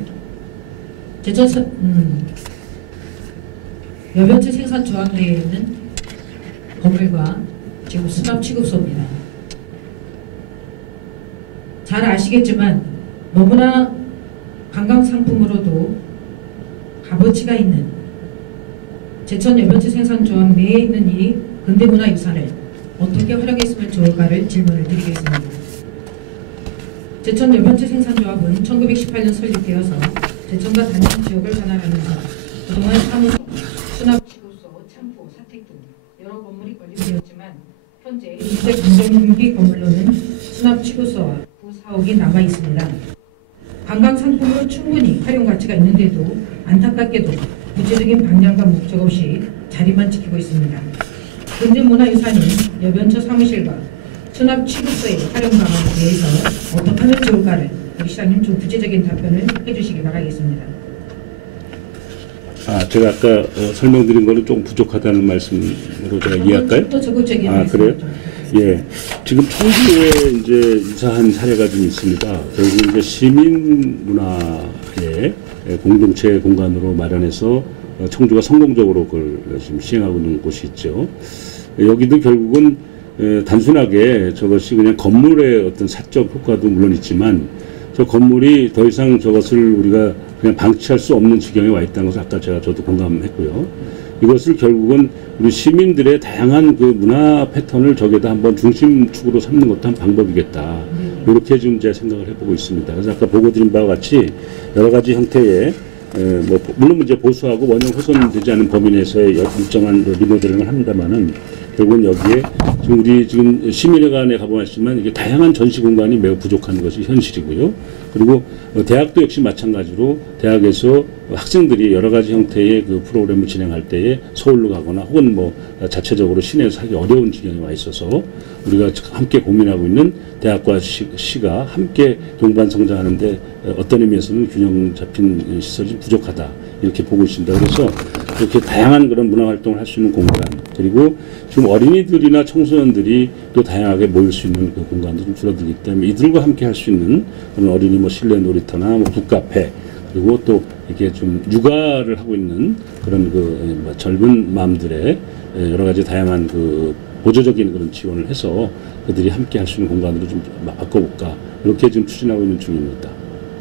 제천 여변초 생산조합 내에 있는 건물과 지금 수납취급소입니다. 잘 아시겠지만 너무나 관광상품으로도 값어치가 있는 제천 여변초 생산조합 내에 있는 이 근대문화유산을 어떻게 활용했으면 좋을까를 질문을 드리겠습니다. 제천 여변초 생산조합은 1918년 설립되어서 제천과 단양 지역을 관할하면서 그동안 사무소, 수납치고소, 창고, 사택 등 여러 건물이 건립되었지만 현재 2대 공정분기 건물로는 수납치고소와 부사옥이 남아 있습니다. 관광상품으로 충분히 활용 가치가 있는데도 안타깝게도 구체적인 방향과 목적 없이 자리만 지키고 있습니다. 근대문화유산인 여변초 사무실과 수납취급소의 활용 방안에 대해서 어떻게 하면 좋을까를 우리 시장님 좀 구체적인 답변을 해주시기 바라겠습니다. 제가 아까 설명드린 거는 좀 부족하다는 말씀으로 제가 이해할까요? 또 적극적인 그래요? 예. 지금 청주에 이제 유사한 사례가 좀 있습니다. 결국 이제 시민 문화의 공동체 공간으로 마련해서 청주가 성공적으로 그걸 지금 시행하고 있는 곳이 있죠. 여기도 결국은 단순하게 저것이 그냥 건물의 어떤 사적 효과도 물론 있지만 저 건물이 더 이상 저것을 우리가 그냥 방치할 수 없는 지경에 와 있다는 것을 아까 저도 공감했고요. 이것을 결국은 우리 시민들의 다양한 그 문화 패턴을 저기다 한번 중심축으로 삼는 것도 한 방법이겠다. 이렇게 지금 제 생각을 해보고 있습니다. 그래서 아까 보고 드린 바와 같이 여러 가지 형태의 물론 이제 보수하고 원형 훼손되지 않은 범위 내에서의 일정한 리모델링을 합니다만은 결국은 여기에 지금 시민회관에 가보았지만 이게 다양한 전시 공간이 매우 부족한 것이 현실이고요. 그리고 대학도 역시 마찬가지로 대학에서 학생들이 여러 가지 형태의 그 프로그램을 진행할 때에 서울로 가거나 혹은 뭐 자체적으로 시내에서 하기 어려운 지경에 와 있어서 우리가 함께 고민하고 있는 대학과 시가 함께 동반 성장하는데 어떤 의미에서는 균형 잡힌 시설이 부족하다 이렇게 보고 있습니다. 그래서 이렇게 다양한 그런 문화 활동을 할 수 있는 공간 그리고 지금 어린이들이나 청소년들이 또 다양하게 모일 수 있는 그 공간도 좀 줄어들기 때문에 이들과 함께 할 수 있는 그런 어린이 뭐 실내 놀이터나 뭐 북카페 그리고 또 이렇게 좀 육아를 하고 있는 그런 그 젊은 마음들의 여러 가지 다양한 그 보조적인 그런 지원을 해서 그들이 함께 할 수 있는 공간으로 좀 바꿔볼까 이렇게 지금 추진하고 있는 중입니다.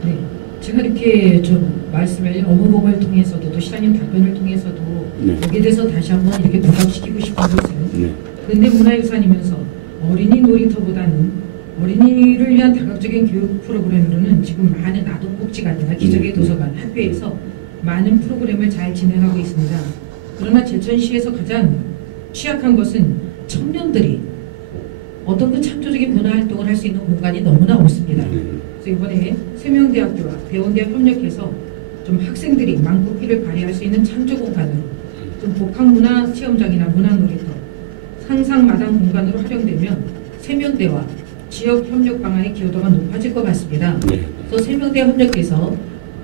네, 제가 이렇게 좀 말씀을 업무보고를 통해서도 또 시장님 답변을 통해서도 여기에 대해서 다시 한번 이렇게 부각시키고 싶은 것은 근대문화유산이면서 어린이 놀이터보다는 어린이를 위한 다각적인 교육 프로그램으로는 지금 많은 아동복지관이나 기적의 도서관, 학교에서 많은 프로그램을 잘 진행하고 있습니다. 그러나 제천시에서 가장 취약한 것은 청년들이 어떤 그 창조적인 문화활동을 할 수 있는 공간이 너무나 없습니다. 그래서 이번에 세명대학교와 대원대학 협력해서 좀 학생들이 만국기를 발휘할 수 있는 창조 공간으로 좀 복합문화 체험장이나 문화놀이터, 상상마당 공간으로 활용되면 세명대와 지역 협력 방안의 기여도가 높아질 것 같습니다. 그래서 세명대 협력해서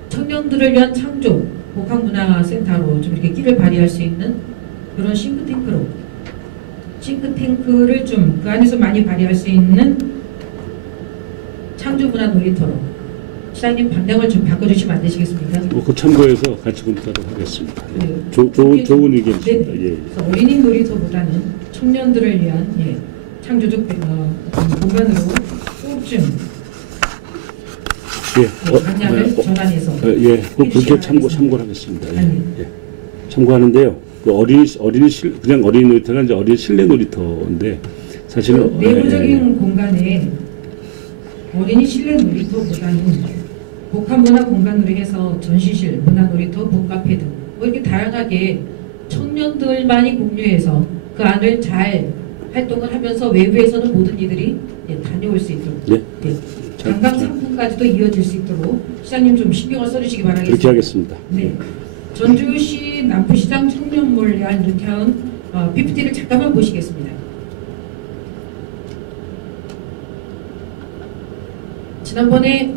청년들을 위한 창조 복합문화센터로 좀 이렇게 끼를 발휘할 수 있는 그런 싱크탱크를 좀 그 안에서 많이 발휘할 수 있는 창조문화 놀이터로 시장님 방향을 좀 바꿔주시면 안 되시겠습니까? 그 참고해서 같이 검토하도록 하겠습니다. 네. 좋은 의견이십니다. 네. 예. 그래서 어린이 놀이터보다는 청년들을 위한 공간으로 꼭 좀 방향을 전환해서 꼭 그렇게 참고를 하겠습니다. 예. 참고하는데요. 그 그냥 어린이 놀이터가 이제 어린이 실내 놀이터인데 사실은 그 내부적인 공간에 어린이 실내 놀이터보다는 복합문화 공간으로 해서 전시실, 문화놀이터, 북카페 등 뭐 이렇게 다양하게 청년들만이 공유해서 그 안을 잘 활동을 하면서 외부에서는 모든 이들이 다녀올 수 있도록 네. 관광 상품까지도 이어질 수 있도록 시장님 좀 신경을 써주시기 바라겠습니다. 그렇게 하겠습니다. 네. 전주시 남부시장 청년몰 내한 뉴타운 PPT를 잠깐만 보시겠습니다. 지난번에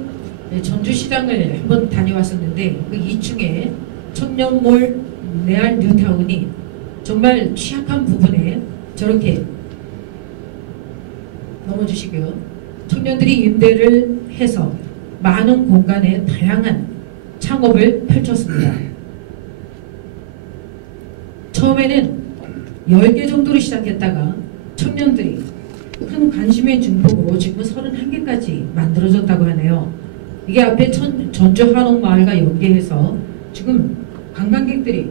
전주시장을 한번 다녀왔었는데 그 2층에 청년몰 내한 뉴타운이 정말 취약한 부분에 저렇게 넘어주시고요. 청년들이 임대를 해서 많은 공간에 다양한 창업을 펼쳤습니다. 처음에는 10개 정도로 시작했다가 청년들이 큰 관심의 증폭으로 지금 31개까지 만들어졌다고 하네요. 이게 앞에 전주 한옥마을과 연계해서 지금 관광객들이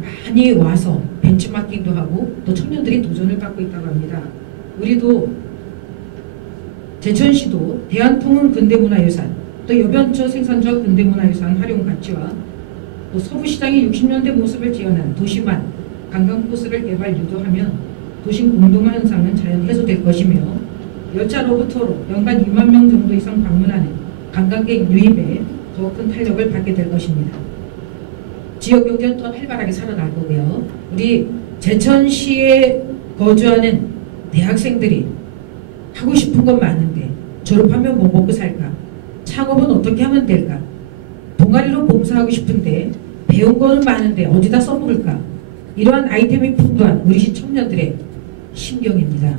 많이 와서 벤치마킹도 하고 또 청년들이 도전을 받고 있다고 합니다. 우리도 제천시도 대한통운 근대문화유산, 또 여변초 생산적 근대문화유산 활용 가치와 또 서부시장의 60년대 모습을 재현한 도시만 관광코스를 개발 유도하면 도심 공동화 현상은 자연 해소될 것이며 열차 로부터로 연간 2만 명 정도 이상 방문하는 관광객 유입에 더 큰 탄력을 받게 될 것입니다. 지역 경제는 또 활발하게 살아날 거고요. 우리 제천시에 거주하는 대학생들이 하고 싶은 건 많은데 졸업하면 뭐 먹고 살까? 창업은 어떻게 하면 될까? 동아리로 봉사하고 싶은데 배운 거는 많은데 어디다 써먹을까? 이러한 아이템이 풍부한 우리 시 청년들의 심경입니다.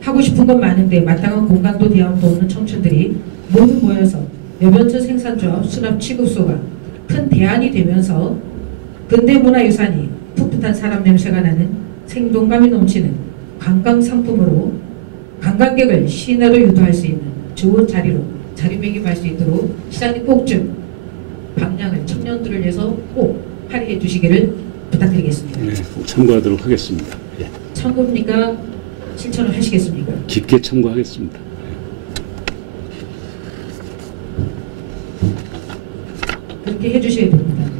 하고 싶은 건 많은데 마땅한 공간도 대안도 없는 청춘들이 모두 모여서 여변초 생산조합 수납 취급소가 큰 대안이 되면서 근대문화유산이 풋풋한 사람 냄새가 나는 생동감이 넘치는 관광상품으로 관광객을 시내로 유도할 수 있는 좋은 자리로 자리매김할 수 있도록 시장님 꼭 좀 방향을 청년들을 위해서 꼭 발휘해 주시기를 부탁드리겠습니다. 네, 꼭 참고하도록 하겠습니다. 예. 참고입니까? 실천을 하시겠습니까? 깊게 참고하겠습니다. 그렇게 해주셔야 됩니다.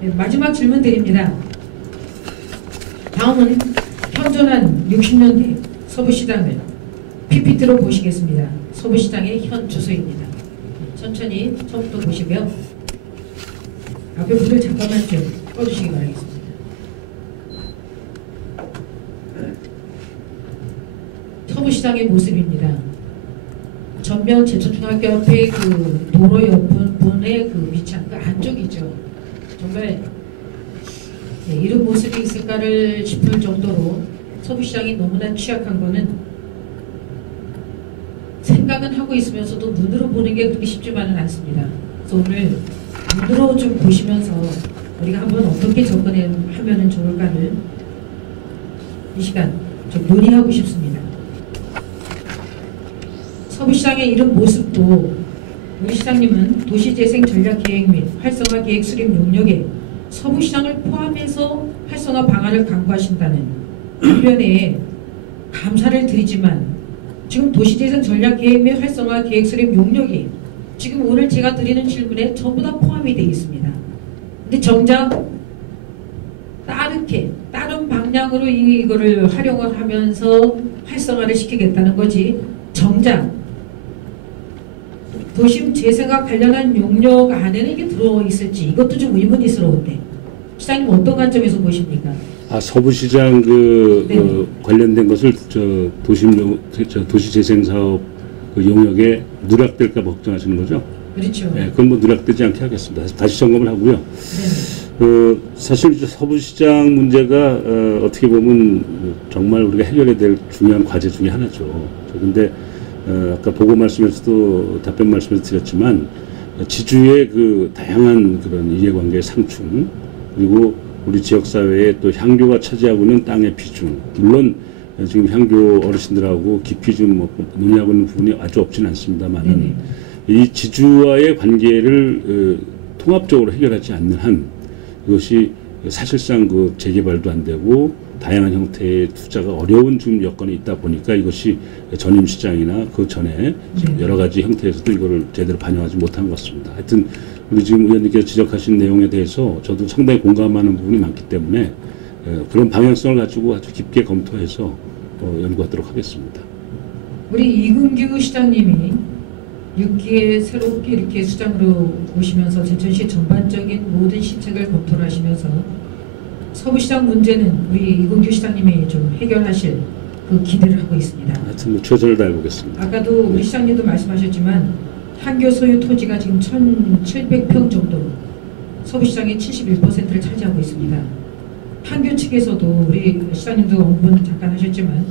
네, 마지막 질문 드립니다. 다음은 현존한 60년대 서부시장을 PPT로 보시겠습니다. 서부시장의 현 주소입니다. 천천히 처음부터 보시고요. 앞에 불을 잠깐만 좀 꺼주시기 바라겠습니다. 서부시장의 모습입니다. 전면 제천중학교 앞에 그 도로 옆분의 그 위치한 그 안쪽이죠. 정말 이런 모습이 있을까를 싶을 정도로 서부시장이 너무나 취약한 거는 생각은 하고 있으면서도 눈으로 보는 게 그렇게 쉽지만은 않습니다. 그래서 오늘 눈으로 좀 보시면서 우리가 한번 어떻게 접근하면 좋을까를 이 시간 좀 논의하고 싶습니다. 서부시장의 이런 모습도 우리 시장님은 도시재생 전략계획 및 활성화 계획 수립 용역에 서부시장을 포함해서 활성화 방안을 강구하신다는 답변에 감사를 드리지만 지금 도시재생 전략계획 및 활성화 계획 수립 용역이 지금 오늘 제가 드리는 질문에 전부 다 포함이 되어 있습니다. 근데 정작 다른 방향으로 이거를 활용을 하면서 활성화를 시키겠다는 거지 정작 도심 재생과 관련한 용역 안에는 이게 들어있을지 이것도 좀 의문이스러운데 시장님 어떤 관점에서 보십니까? 서부시장 관련된 것을 도시재생 사업 그 용역에 누락될까 걱정하시는 거죠? 그렇죠. 네, 그건 뭐 누락되지 않게 하겠습니다. 다시 점검을 하고요. 네. 사실 이제 서부시장 문제가 어떻게 보면 정말 우리가 해결해야 될 중요한 과제 중에 하나죠. 그런데 아까 보고 말씀에서도 답변 말씀에서 드렸지만 지주의 그 다양한 그런 이해관계 상충 그리고 우리 지역사회에 또 향교가 차지하고 있는 땅의 비중 물론 지금 향교 어르신들하고 깊이 좀 논의하고 있는 부분이 아주 없지는 않습니다만은 이 지주와의 관계를 통합적으로 해결하지 않는 한 이것이 사실상 그 재개발도 안 되고 다양한 형태의 투자가 어려운 지금 여건이 있다 보니까 이것이 전임시장이나 그 전에 여러 가지 형태에서도 이거를 제대로 반영하지 못한 것 같습니다. 하여튼 우리 지금 의원님께서 지적하신 내용에 대해서 저도 상당히 공감하는 부분이 많기 때문에 그런 방향성을 가지고 아주 깊게 검토해서 연구하도록 하겠습니다. 우리 이근규 시장님이 6기에 새롭게 이렇게 수장으로 오시면서 제천시 전반적인 모든 시책을 검토를 하시면서 서부시장 문제는 우리 이근규 시장님이 좀 해결하실 그 기대를 하고 있습니다. 하여튼 뭐 최선을 다해보겠습니다. 아까도 우리 시장님도 말씀하셨지만 향교 소유 토지가 지금 1,700평 정도 서부시장의 71%를 차지하고 있습니다. 향교 측에서도 우리 시장님도 언급은 잠깐 하셨지만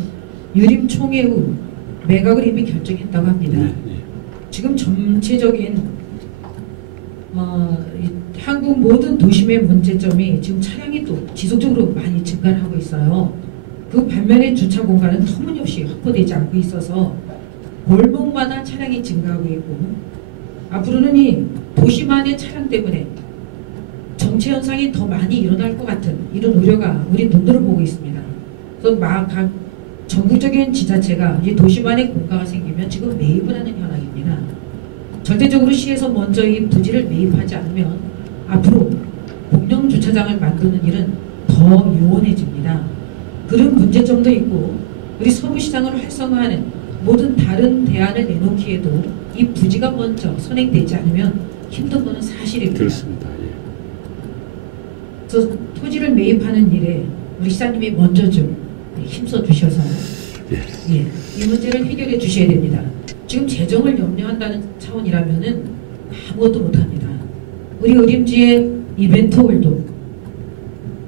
유림 총회 후 매각을 이미 결정했다고 합니다. 네. 지금 전체적인 한국 모든 도심의 문제점이 지금 차량이 또 지속적으로 많이 증가를 하고 있어요. 그 반면에 주차 공간은 터무니없이 확보되지 않고 있어서 골목마다 차량이 증가하고 있고 앞으로는 이 도심 안의 차량 때문에 정체 현상이 더 많이 일어날 것 같은 이런 우려가 우리 눈으로 보고 있습니다. 그래서 각 전국적인 지자체가 이 도심 안에 공가가 생기면 지금 매입을 하는 현황입니다. 절대적으로 시에서 먼저 이 부지를 매입하지 않으면 앞으로 공영 주차장을 만드는 일은 더 요원해집니다. 그런 문제점도 있고 우리 서부시장을 활성화하는 모든 다른 대안을 내놓기에도 이 부지가 먼저 선행되지 않으면 힘든 것은 사실입니다. 그렇습니다. 예. 그래서 토지를 매입하는 일에 우리 시장님이 먼저 좀 힘써 주셔서 이 문제를 해결해 주셔야 됩니다. 지금 재정을 염려한다는 차원이라면은 아무것도 못합니다. 우리 의림지의 이벤트홀도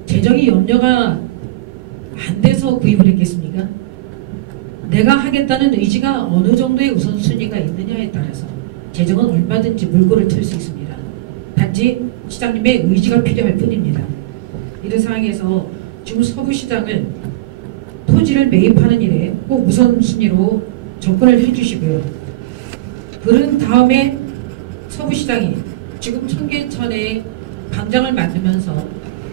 재정이 염려가 안 돼서 구입을 했겠습니까? 내가 하겠다는 의지가 어느 정도의 우선순위가 있느냐에 따라서 재정은 얼마든지 물꼬를 틀 수 있습니다. 단지 시장님의 의지가 필요할 뿐입니다. 이런 상황에서 지금 서부시장을 토지를 매입하는 일에 꼭 우선순위로 접근을 해주시고요. 그런 다음에 서부시장이 지금 청계천에 광장을 만들면서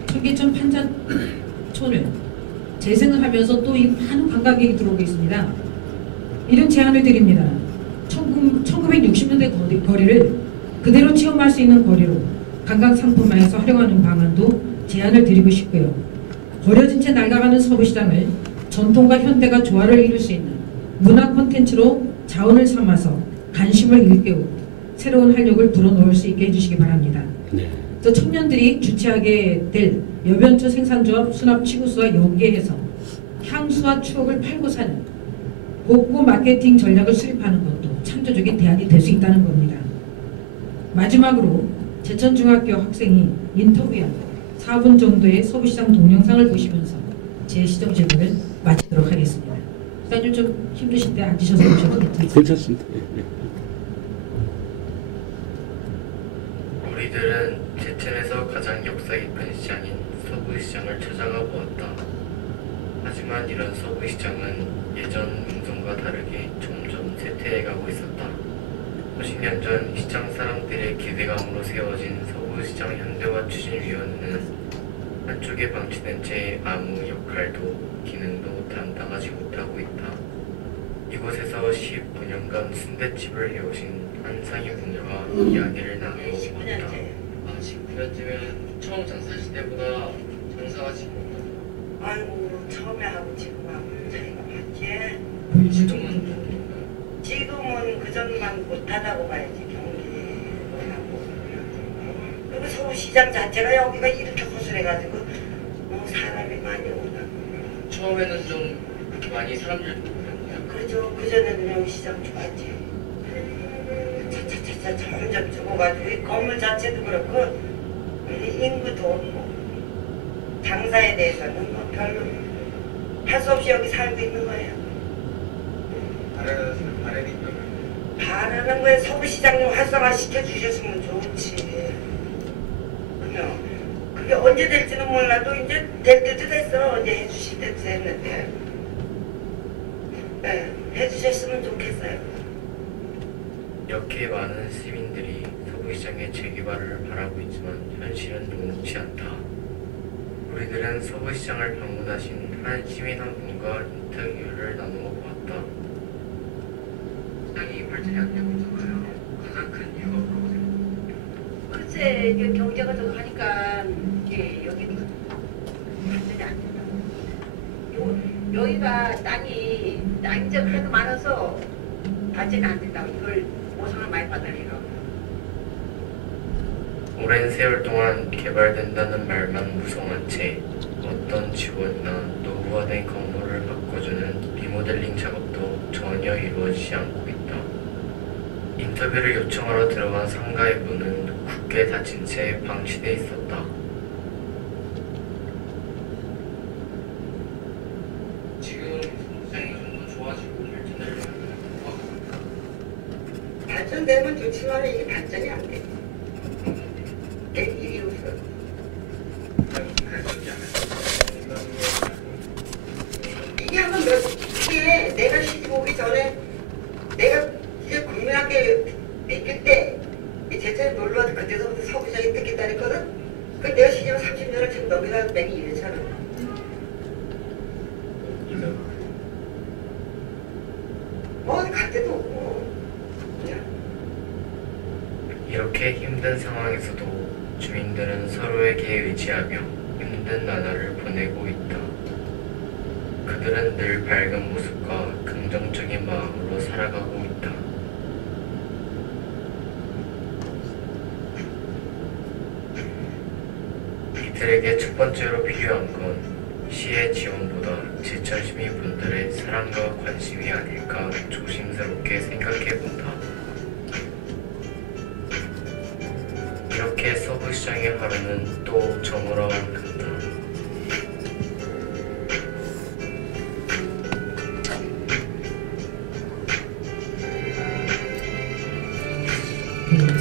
청계천 판자촌을 재생을 하면서 또 이 많은 관광객이 들어오고 있습니다. 이런 제안을 드립니다. 1960년대 거리를 그대로 체험할 수 있는 거리로 관광상품화해서 활용하는 방안도 제안을 드리고 싶고요. 버려진 채 낡아가는 서부시장을 전통과 현대가 조화를 이룰 수 있는 문화 콘텐츠로 자원을 삼아서 관심을 일깨우고 새로운 활력을 불어넣을 수 있게 해주시기 바랍니다. 네. 또 청년들이 주최하게 될 여변초 생산조합 수납치구수와 연계해서 향수와 추억을 팔고 사는 복고 마케팅 전략을 수립하는 것도 창조적인 대안이 될 수 있다는 겁니다. 마지막으로 제천중학교 학생이 인터뷰한 4분 정도의 서부시장 동영상을 보시면서 제 시정 질문을 마치도록 하겠습니다. 시장님 좀 힘드실 때 앉으셔서 보셔도 괜찮습니다. 괜찮습니다. 예. 우리들은 제천에서 가장 역사 깊은 시장인 서부시장을 찾아가 보았다. 하지만 이런 서부시장은 예전 명성과 다르게 점점 쇠퇴해가고 있었다. 50년 전 시장 사람들의 기대감으로 세워진 서부시장 현대화 추진위원회는 한쪽에 방치된 채 아무 역할도 기능도 담당하지 못하고 있다. 이곳에서 15년간 순대집을 해오신 한 상인분과 이야기를 나누고 있다. 19년째면 처음 장사하실 때보다 장사가 지금 아이고 처음에 하고 지금하고 차이가 많지. 지금은 그전만 못하다고 봐야지. 경기도 하고 그리고 서울시장 자체가 여기가 이렇게 허술해가지고 사람이 많이 오다. 처음에는 좀 많이 사람들 그죠. 그전에는 여기 시장 좋았지. 차차차차 점점 죽어가지고 이 건물 자체도 그렇고 인구도 없고 장사에 대해서는 뭐 별로 할 수 없이 여기 살고 있는 거예요. 바라는 거에 서울시장님 활성화 시켜주셨으면 좋지. 그냥 그게 언제 될지는 몰라도 이제 될 때도 됐어. 언제 해주실 때도 됐는데 해주셨으면 좋겠어요. 이렇게 많은 시민들이 서구시장의 재개발을 바라고 있지만 현실은 녹록지 않다. 우리들은 서구시장을 방문하신 한 시민 한 분과 인터뷰를 나누어 보았다. 시장이 발전이 안 되고 있잖아요. 가장 큰 이유가 뭐라고 생각합니까? 글쎄, 이게 경제가 좀 하니까 이게 여기 발전이 안 된다. 여기가 땅이 이제 그래도 많아서 발전이 안 된다고 이걸 보상을 많이 받으리라. 오랜 세월 동안 개발된다는 말만 무성한 채 어떤 지원이나 노후화된 건물을 바꿔주는 리모델링 작업도 전혀 이루어지지 않고 있다. 인터뷰를 요청하러 들어간 상가의 문은 굳게 닫힌 채 방치돼 있었다. 지금 성장이 좀 더 좋아지고 발전하려면 발전되면 좋지만 이게 발전이 안 돼. 이게 없어. 이게 한번 이게 내가 시집 오기 전에 내가 이제 국민학교 맡길 때 제천에 놀러 와서 그때서부터 서구시장이 뜯겠다 했거든. 그 내가 시집 30년을 지금 넘기다 맹이 이랬잖아. 어디 갈 데도 없고 그냥. 이렇게 힘든 상황에서도 주민들은 서로에게 의지하며 힘든 나날을 보내고 있다. 그들은 늘 밝은 모습과 긍정적인 마음으로 살아가고 있다. 이들에게 첫 번째로 필요한 건 시의 지원보다 제천 시민분들의 사랑과 관심이 아닐까 조심스럽게 생각해본다. 이렇게 서구시장의 하루는 또 저물어 간다.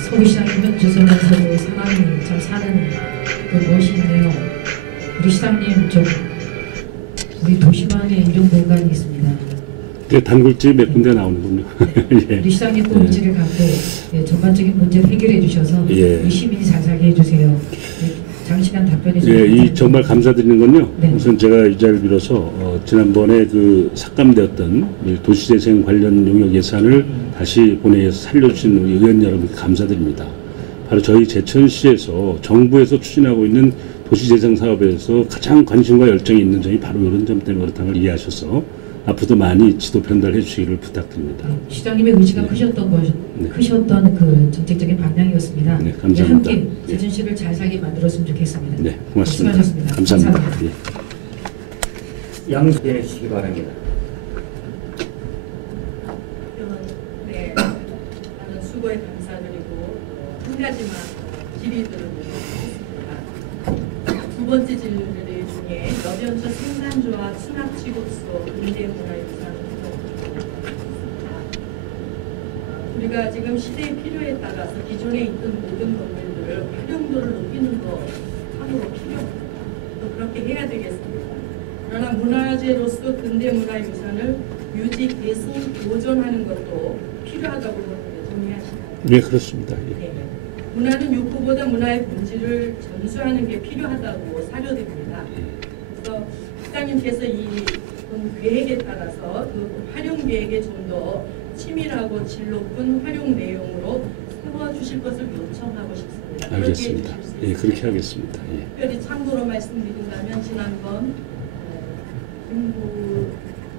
서구시장이면 주소면서도 사람이 참 사는 그 멋이 있네요. 우리 시장님 좀 우리 도시만에 이런 공간이 있습니다. 그 단골집 몇 군데 나오는군요. 예. 우리 시장님 또 의지를 갖고 전반적인 문제를 해결해 주셔서 이 시민이 잘 살게 해주세요. 장시간 답변해 주셔서 이 정말 감사드리는 건요. 네. 우선 제가 이 자리를 빌어서 지난번에 그 삭감되었던 이 도시재생 관련 용역 예산을 다시 보내서 살려주신 우리 의원 여러분께 감사드립니다. 바로 저희 제천시에서 정부에서 추진하고 있는 도시재생 사업에서 가장 관심과 열정이 있는 점이 바로 이런 점 때문에 그렇다는 걸 이해하셔서 앞으로도 많이 지도 편달해 주시기를 부탁드립니다. 시장님의 의지가 크셨던 그 정책적인 방향이었습니다. 네, 감사합니다. 함께 제천시를 잘 살게 만들었으면 좋겠습니다. 네, 고맙습니다. 수고하셨습니다. 감사합니다. 예. 양수해 주시기 바랍니다. 네, 나는 수고에 감사드리고 한 가지만 질의들을 드리겠습니다. 두 번째 질의 중에 여변초 생산조합 수납지급소 근대문화유산 우리가 지금 시대의 필요에 따라서 기존에 있던 모든 건물들을 활용도를 높이는 거 참으로 필요합니다. 또 그렇게 해야 되겠습니다. 그러나 문화재로서 근대문화유산을 유지, 계승, 보존하는 것도 필요하다고 동의하시나요? 네, 그렇습니다. 예. 네. 문화는 욕구보다 문화의 본질을 전수하는 게 필요하다고 사료됩니다. 그래서 시장님께서 이 계획에 따라서 그 활용 계획에 좀 더 치밀하고 질 높은 활용 내용으로 세워주실 것을 요청하고 싶습니다. 알겠습니다. 예, 그렇게 하겠습니다. 예. 특별히 참고로 말씀드린다면 지난번 김구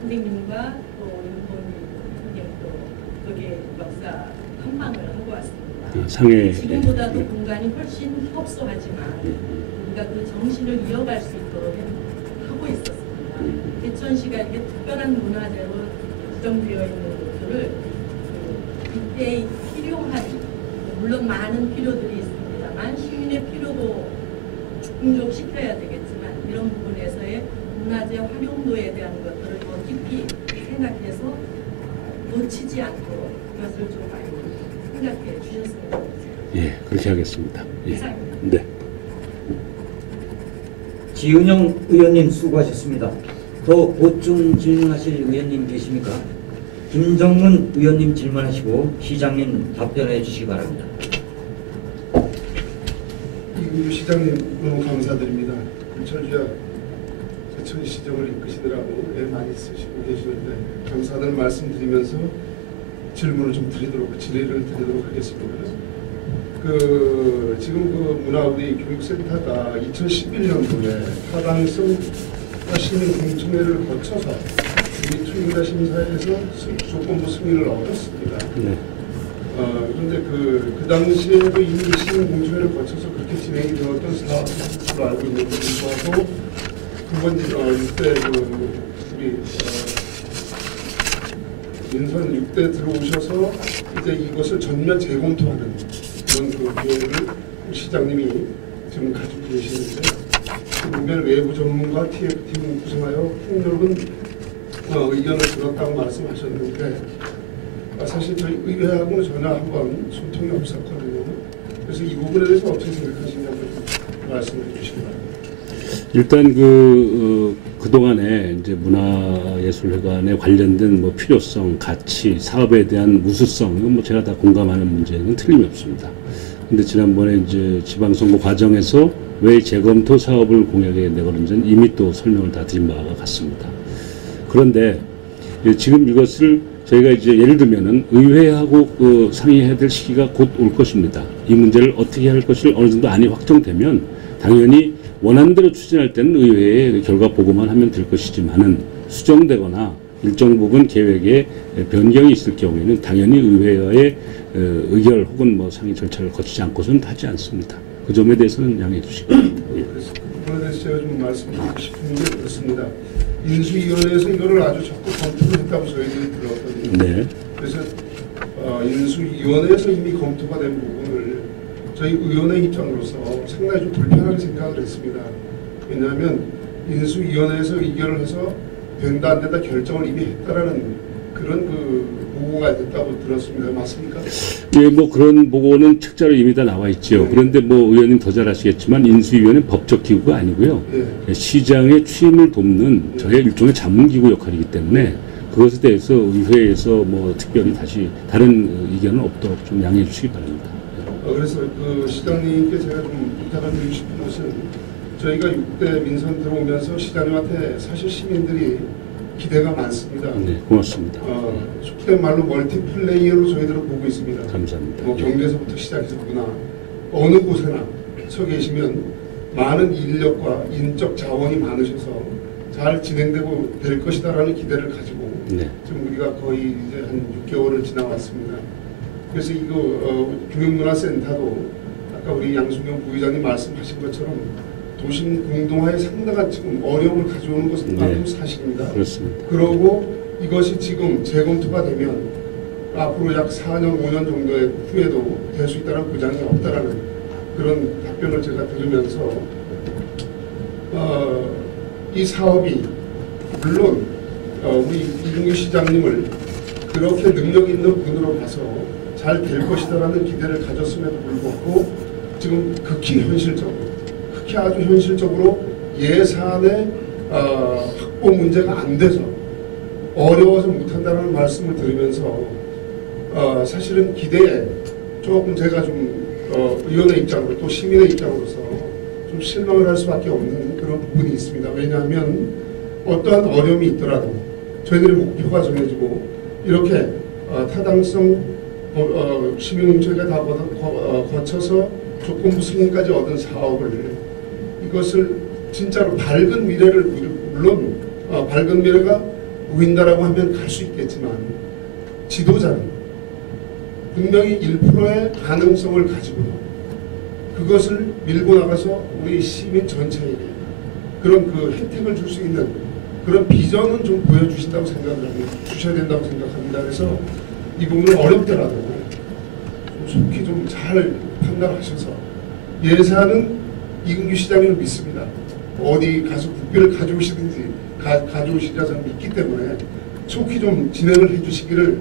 선생님과 또 윤봉민 선생님도 거기에 역사 탐방을 하고 왔습니다. 상해 지금보다도 공간이 훨씬 협소하지만 우리가 그 정신을 이어갈 수 있도록 하고 있었습니다. 제천시가 이렇게 특별한 문화재로 지정되어 있는 것들을 그때 필요한 물론 많은 필요들이 있습니다만 시민의 필요도 충족시켜야 되겠지만 이런 부분에서의 문화재 활용도에 대한 것들을 더 깊이 생각해서 놓치지 않도록 그것을 좀 많이 생각해 주셨으면 좋겠습니다. 예, 그렇게 하겠습니다. 예. 이상입니다. 네. 지은영 의원님 수고하셨습니다. 더 보충 질문하실 의원님 계십니까? 김정문 의원님 질문하시고 시장님 답변해 주시기 바랍니다. 이은규 시장님 너무 감사드립니다. 철주야 제천시정을 이끄시느라고 애 많이 쓰시고 계시는데 감사하다는 말씀드리면서 질의를 드리도록 하겠습니다. 지금 그 문화우리 교육센터가 2011년도에 타당성 시민 공청회를 거쳐서 우리 투입자 심사에서 조건부 승인을 얻었습니다. 네. 그런데 그 당시에도 이미 시민 공청회를 거쳐서 그렇게 진행이 되었던 사업으로 알고 있는데 불구하고 그번 이때 우리 민선 6대 들어오셔서 이제 이것을 전면 재검토하는 그런 계획을 시장님이 지금 가지고 계시는데 그분별 외부 전문가 TF팀을 구성하여 폭넓은 의견을 들었다고 말씀하셨는데 사실 저희 의회하고는 전혀 한번 소통이 없었거든요. 그래서 이 부분에 대해서 어떻게 생각하시냐고 말씀해 주시기 바랍니다. 일단 그동안에 이제 문화예술회관에 관련된 뭐 필요성, 가치, 사업에 대한 우수성, 이건 뭐 제가 다 공감하는 문제는 틀림이 없습니다. 근데 지난번에 이제 지방선거 과정에서 왜 재검토 사업을 공약에 내걸은지는 이미 또 설명을 다 드린 바가 같습니다. 그런데 지금 이것을 저희가 이제 예를 들면은 의회하고 상의해야 될 시기가 곧 올 것입니다. 이 문제를 어떻게 할 것을 어느 정도 안이 확정되면 당연히 원하는 대로 추진할 때는 의회에 결과 보고만 하면 될 것이지만은 수정되거나 일정 부분 계획에 변경이 있을 경우에는 당연히 의회의 의결 혹은 뭐 상의 절차를 거치지 않고서는 하지 않습니다. 그 점에 대해서는 양해해 주시기 바랍니다. 그래서 그 부분에 대해서 제가 좀 말씀드리고 싶은 게 그렇습니다. 인수위원회에서 이거를 아주 적극 검토를 했다고 저희들이 들었거든요. 네. 그래서 인수위원회에서 이미 검토가 된 부분을 저희 의원의 입장으로서 상당히 좀 불편하게 생각을 했습니다. 왜냐하면 인수위원회에서 의결을 해서 된다 안 된다 결정을 이미 했다라는 그런 보고가 됐다고 들었습니다. 맞습니까? 예, 뭐 그런 보고는 책자로 이미 다 나와 있죠. 네. 그런데 뭐 의원님 더 잘 아시겠지만 인수위원회는 법적 기구가 아니고요. 네. 시장의 취임을 돕는 저의 일종의 자문기구 역할이기 때문에 그것에 대해서 의회에서 뭐 특별히 다시 다른 의견은 없도록 좀 양해해 주시기 바랍니다. 그래서 시장님께 제가 좀 부탁을 드리고 싶은 것은 저희가 6대 민선 들어오면서 시장님한테 사실 시민들이 기대가 많습니다. 네, 고맙습니다. 속된 말로 멀티플레이어로 저희들을 보고 있습니다. 감사합니다. 뭐 경제에서부터 시작해서 문화 어느 곳에나 서 계시면 많은 인력과 인적 자원이 많으셔서 잘 진행되고 될 것이다라는 기대를 가지고 네. 지금 우리가 거의 이제 한 6개월을 지나왔습니다. 그래서 이거 교육문화센터도 아까 우리 양승경 부의장님 말씀하신 것처럼 도심 공동화에 상당한 지금 어려움을 가져오는 것은 바로 사실입니다. 그렇습니다. 그러고 이것이 지금 재검토가 되면 앞으로 약 4년, 5년 정도의 후에도 될 수 있다는 보장이 없다라는 그런 답변을 제가 들으면서 이 사업이 물론 우리 이준규 시장님을 그렇게 능력 있는 분으로 봐서 잘 될 것이다라는 기대를 가졌음에도 불구하고 지금 극히 아주 현실적으로 예산의 확보 문제가 안 돼서 어려워서 못한다는 말씀을 드리면서 사실은 기대에 조금 제가 좀 의원의 입장으로 또 시민의 입장으로서 좀 실망을 할 수밖에 없는 그런 부분이 있습니다. 왜냐하면 어떠한 어려움이 있더라도 저희들의 목표가 정해지고 이렇게 타당성 시민공청회가 다 거쳐서 조건부 승인까지 얻은 사업을 이것을 진짜로 밝은 미래를 물론 밝은 미래가 보인다라고 하면 갈 수 있겠지만 지도자는 분명히 1%의 가능성을 가지고 그것을 밀고 나가서 우리 시민 전체에게 그런 혜택을 줄 수 있는 그런 비전은 좀 보여주신다고 주셔야 된다고 생각합니다. 그래서 이 부분은 어렵더라도 좀 속히 좀 잘 판단하셔서 예산은 이근규 시장님을 믿습니다. 어디 가서 국비를 가져오시든지 가져오시리라 저는 믿기 때문에 속히 좀 진행을 해주시기를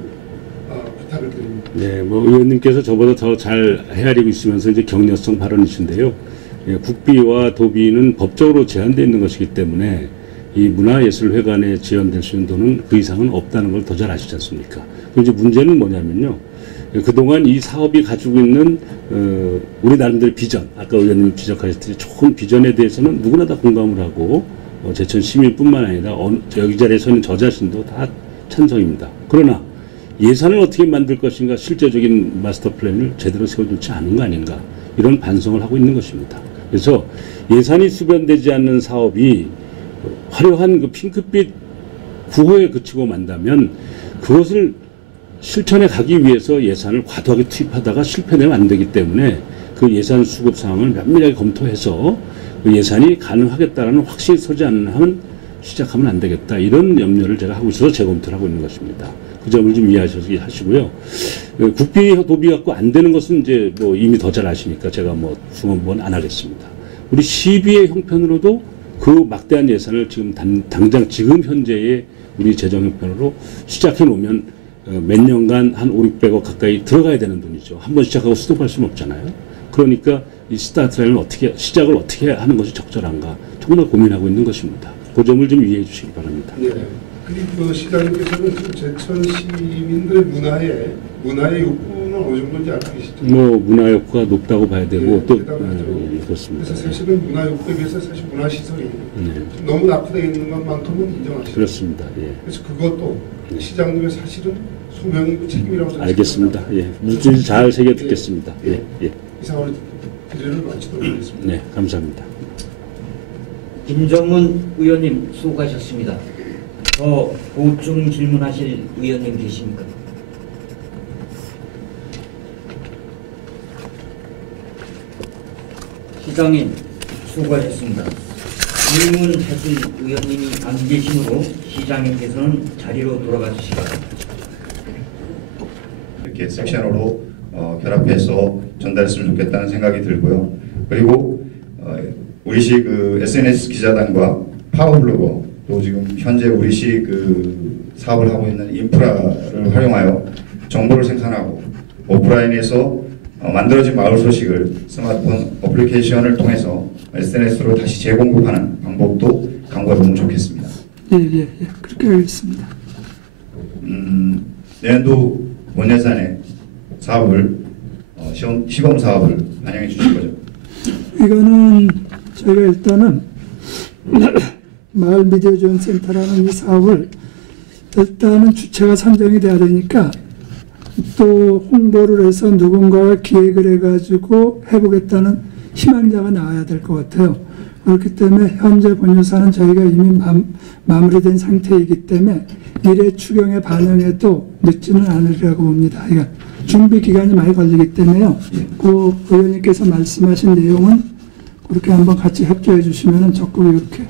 부탁을 드립니다. 네, 뭐 의원님께서 저보다 더 잘 헤아리고 있으면서 이제 격려성 발언이신데요. 예, 국비와 도비는 법적으로 제한되어 있는 것이기 때문에 이 문화예술회관에 지원될 수 있는 돈은 그 이상은 없다는 걸 더 잘 아시지 않습니까? 이제 문제는 뭐냐면요. 그동안 이 사업이 가지고 있는 우리 나름대로 비전, 아까 의원님 지적하셨듯이 좋은 비전에 대해서는 누구나 다 공감을 하고 제천 시민뿐만 아니라 여기 자리에 서 있는 저 자신도 다 찬성입니다. 그러나 예산을 어떻게 만들 것인가, 실제적인 마스터 플랜을 제대로 세워놓지 않은 거 아닌가, 이런 반성을 하고 있는 것입니다. 그래서 예산이 수변되지 않는 사업이 화려한 그 핑크빛 구호에 그치고 만다면 그것을 실천에 가기 위해서 예산을 과도하게 투입하다가 실패되면 안 되기 때문에 그 예산 수급 상황을 면밀하게 검토해서 그 예산이 가능하겠다라는 확신이 서지 않는 한은 시작하면 안 되겠다, 이런 염려를 제가 하고 있어서 재검토를 하고 있는 것입니다. 그 점을 좀 이해하시고요. 국비 도비 갖고 안 되는 것은 이제 뭐 이미 더 잘 아시니까 제가 뭐 중원부원 안 하겠습니다. 우리 시비의 형편으로도 그 막대한 예산을 지금 당장 지금 현재의 우리 재정 형편으로 시작해 놓으면 몇 년간 한 500~600억 가까이 들어가야 되는 돈이죠. 한번 시작하고 스톱할 수는 없잖아요. 그러니까 이 스타트 라인을 시작을 어떻게 하는 것이 적절한가 정말 고민하고 있는 것입니다. 그 점을 좀 이해해 주시기 바랍니다. 네. 그리고 시장님께서는 지금 제천 시민들의 문화의 욕구는 어느 정도인지 알고 계시죠? 뭐 문화 욕구가 높다고 봐야 되고, 네, 또 그래서 그렇습니다. 사실은 문화 욕구에 비해서 사실 문화 시설이 너무 낙후되어 있는 것만큼은 인정하시죠. 그렇습니다. 예. 그래서 그것도 시장님의 사실은 소명이고 책임이라고 생각합니다. 알겠습니다. 예. 무슨 잘 새겨 듣겠습니다. 예. 예. 이상으로 질의를 마치도록 하겠습니다. 네, 감사합니다. 김정은 의원님 수고하셨습니다. 더 보충 질문하실 의원님 계십니까? 시장님 수고하셨습니다. 질문하실 의원님이 안 계시므로 시장님께서는 자리로 돌아가 주시기 바랍니다. 이렇게 섹션으로 결합해서 전달했으면 좋겠다는 생각이 들고요. 그리고 우리시 그 SNS 기자단과 파워블로거, 또 지금 현재 우리시 그 사업을 하고 있는 인프라를 활용하여 정보를 생산하고 오프라인에서 만들어진 마을 소식을 스마트폰 어플리케이션을 통해서 SNS로 다시 재공급하는 방법도 강구해보면 좋겠습니다. 예, 그렇게 하겠습니다. 내년도 본 예산에 사업을 시범 사업을 반영해 주실 거죠? 이거는 저희가 일단은 마을 미디어 지원 센터라는 이 사업을 일단은 주체가 선정이 돼야 되니까 또 홍보를 해서 누군가가 기획을 해가지고 해보겠다는 희망자가 나와야 될 것 같아요. 그렇기 때문에 현재 본 예산은 저희가 이미 마무리된 상태이기 때문에 미래 추경에 반영해도 늦지는 않으리라고 봅니다. 그러니까 준비 기간이 많이 걸리기 때문에요. 그 의원님께서 말씀하신 내용은 그렇게 한번 같이 협조해 주시면 적극 이렇게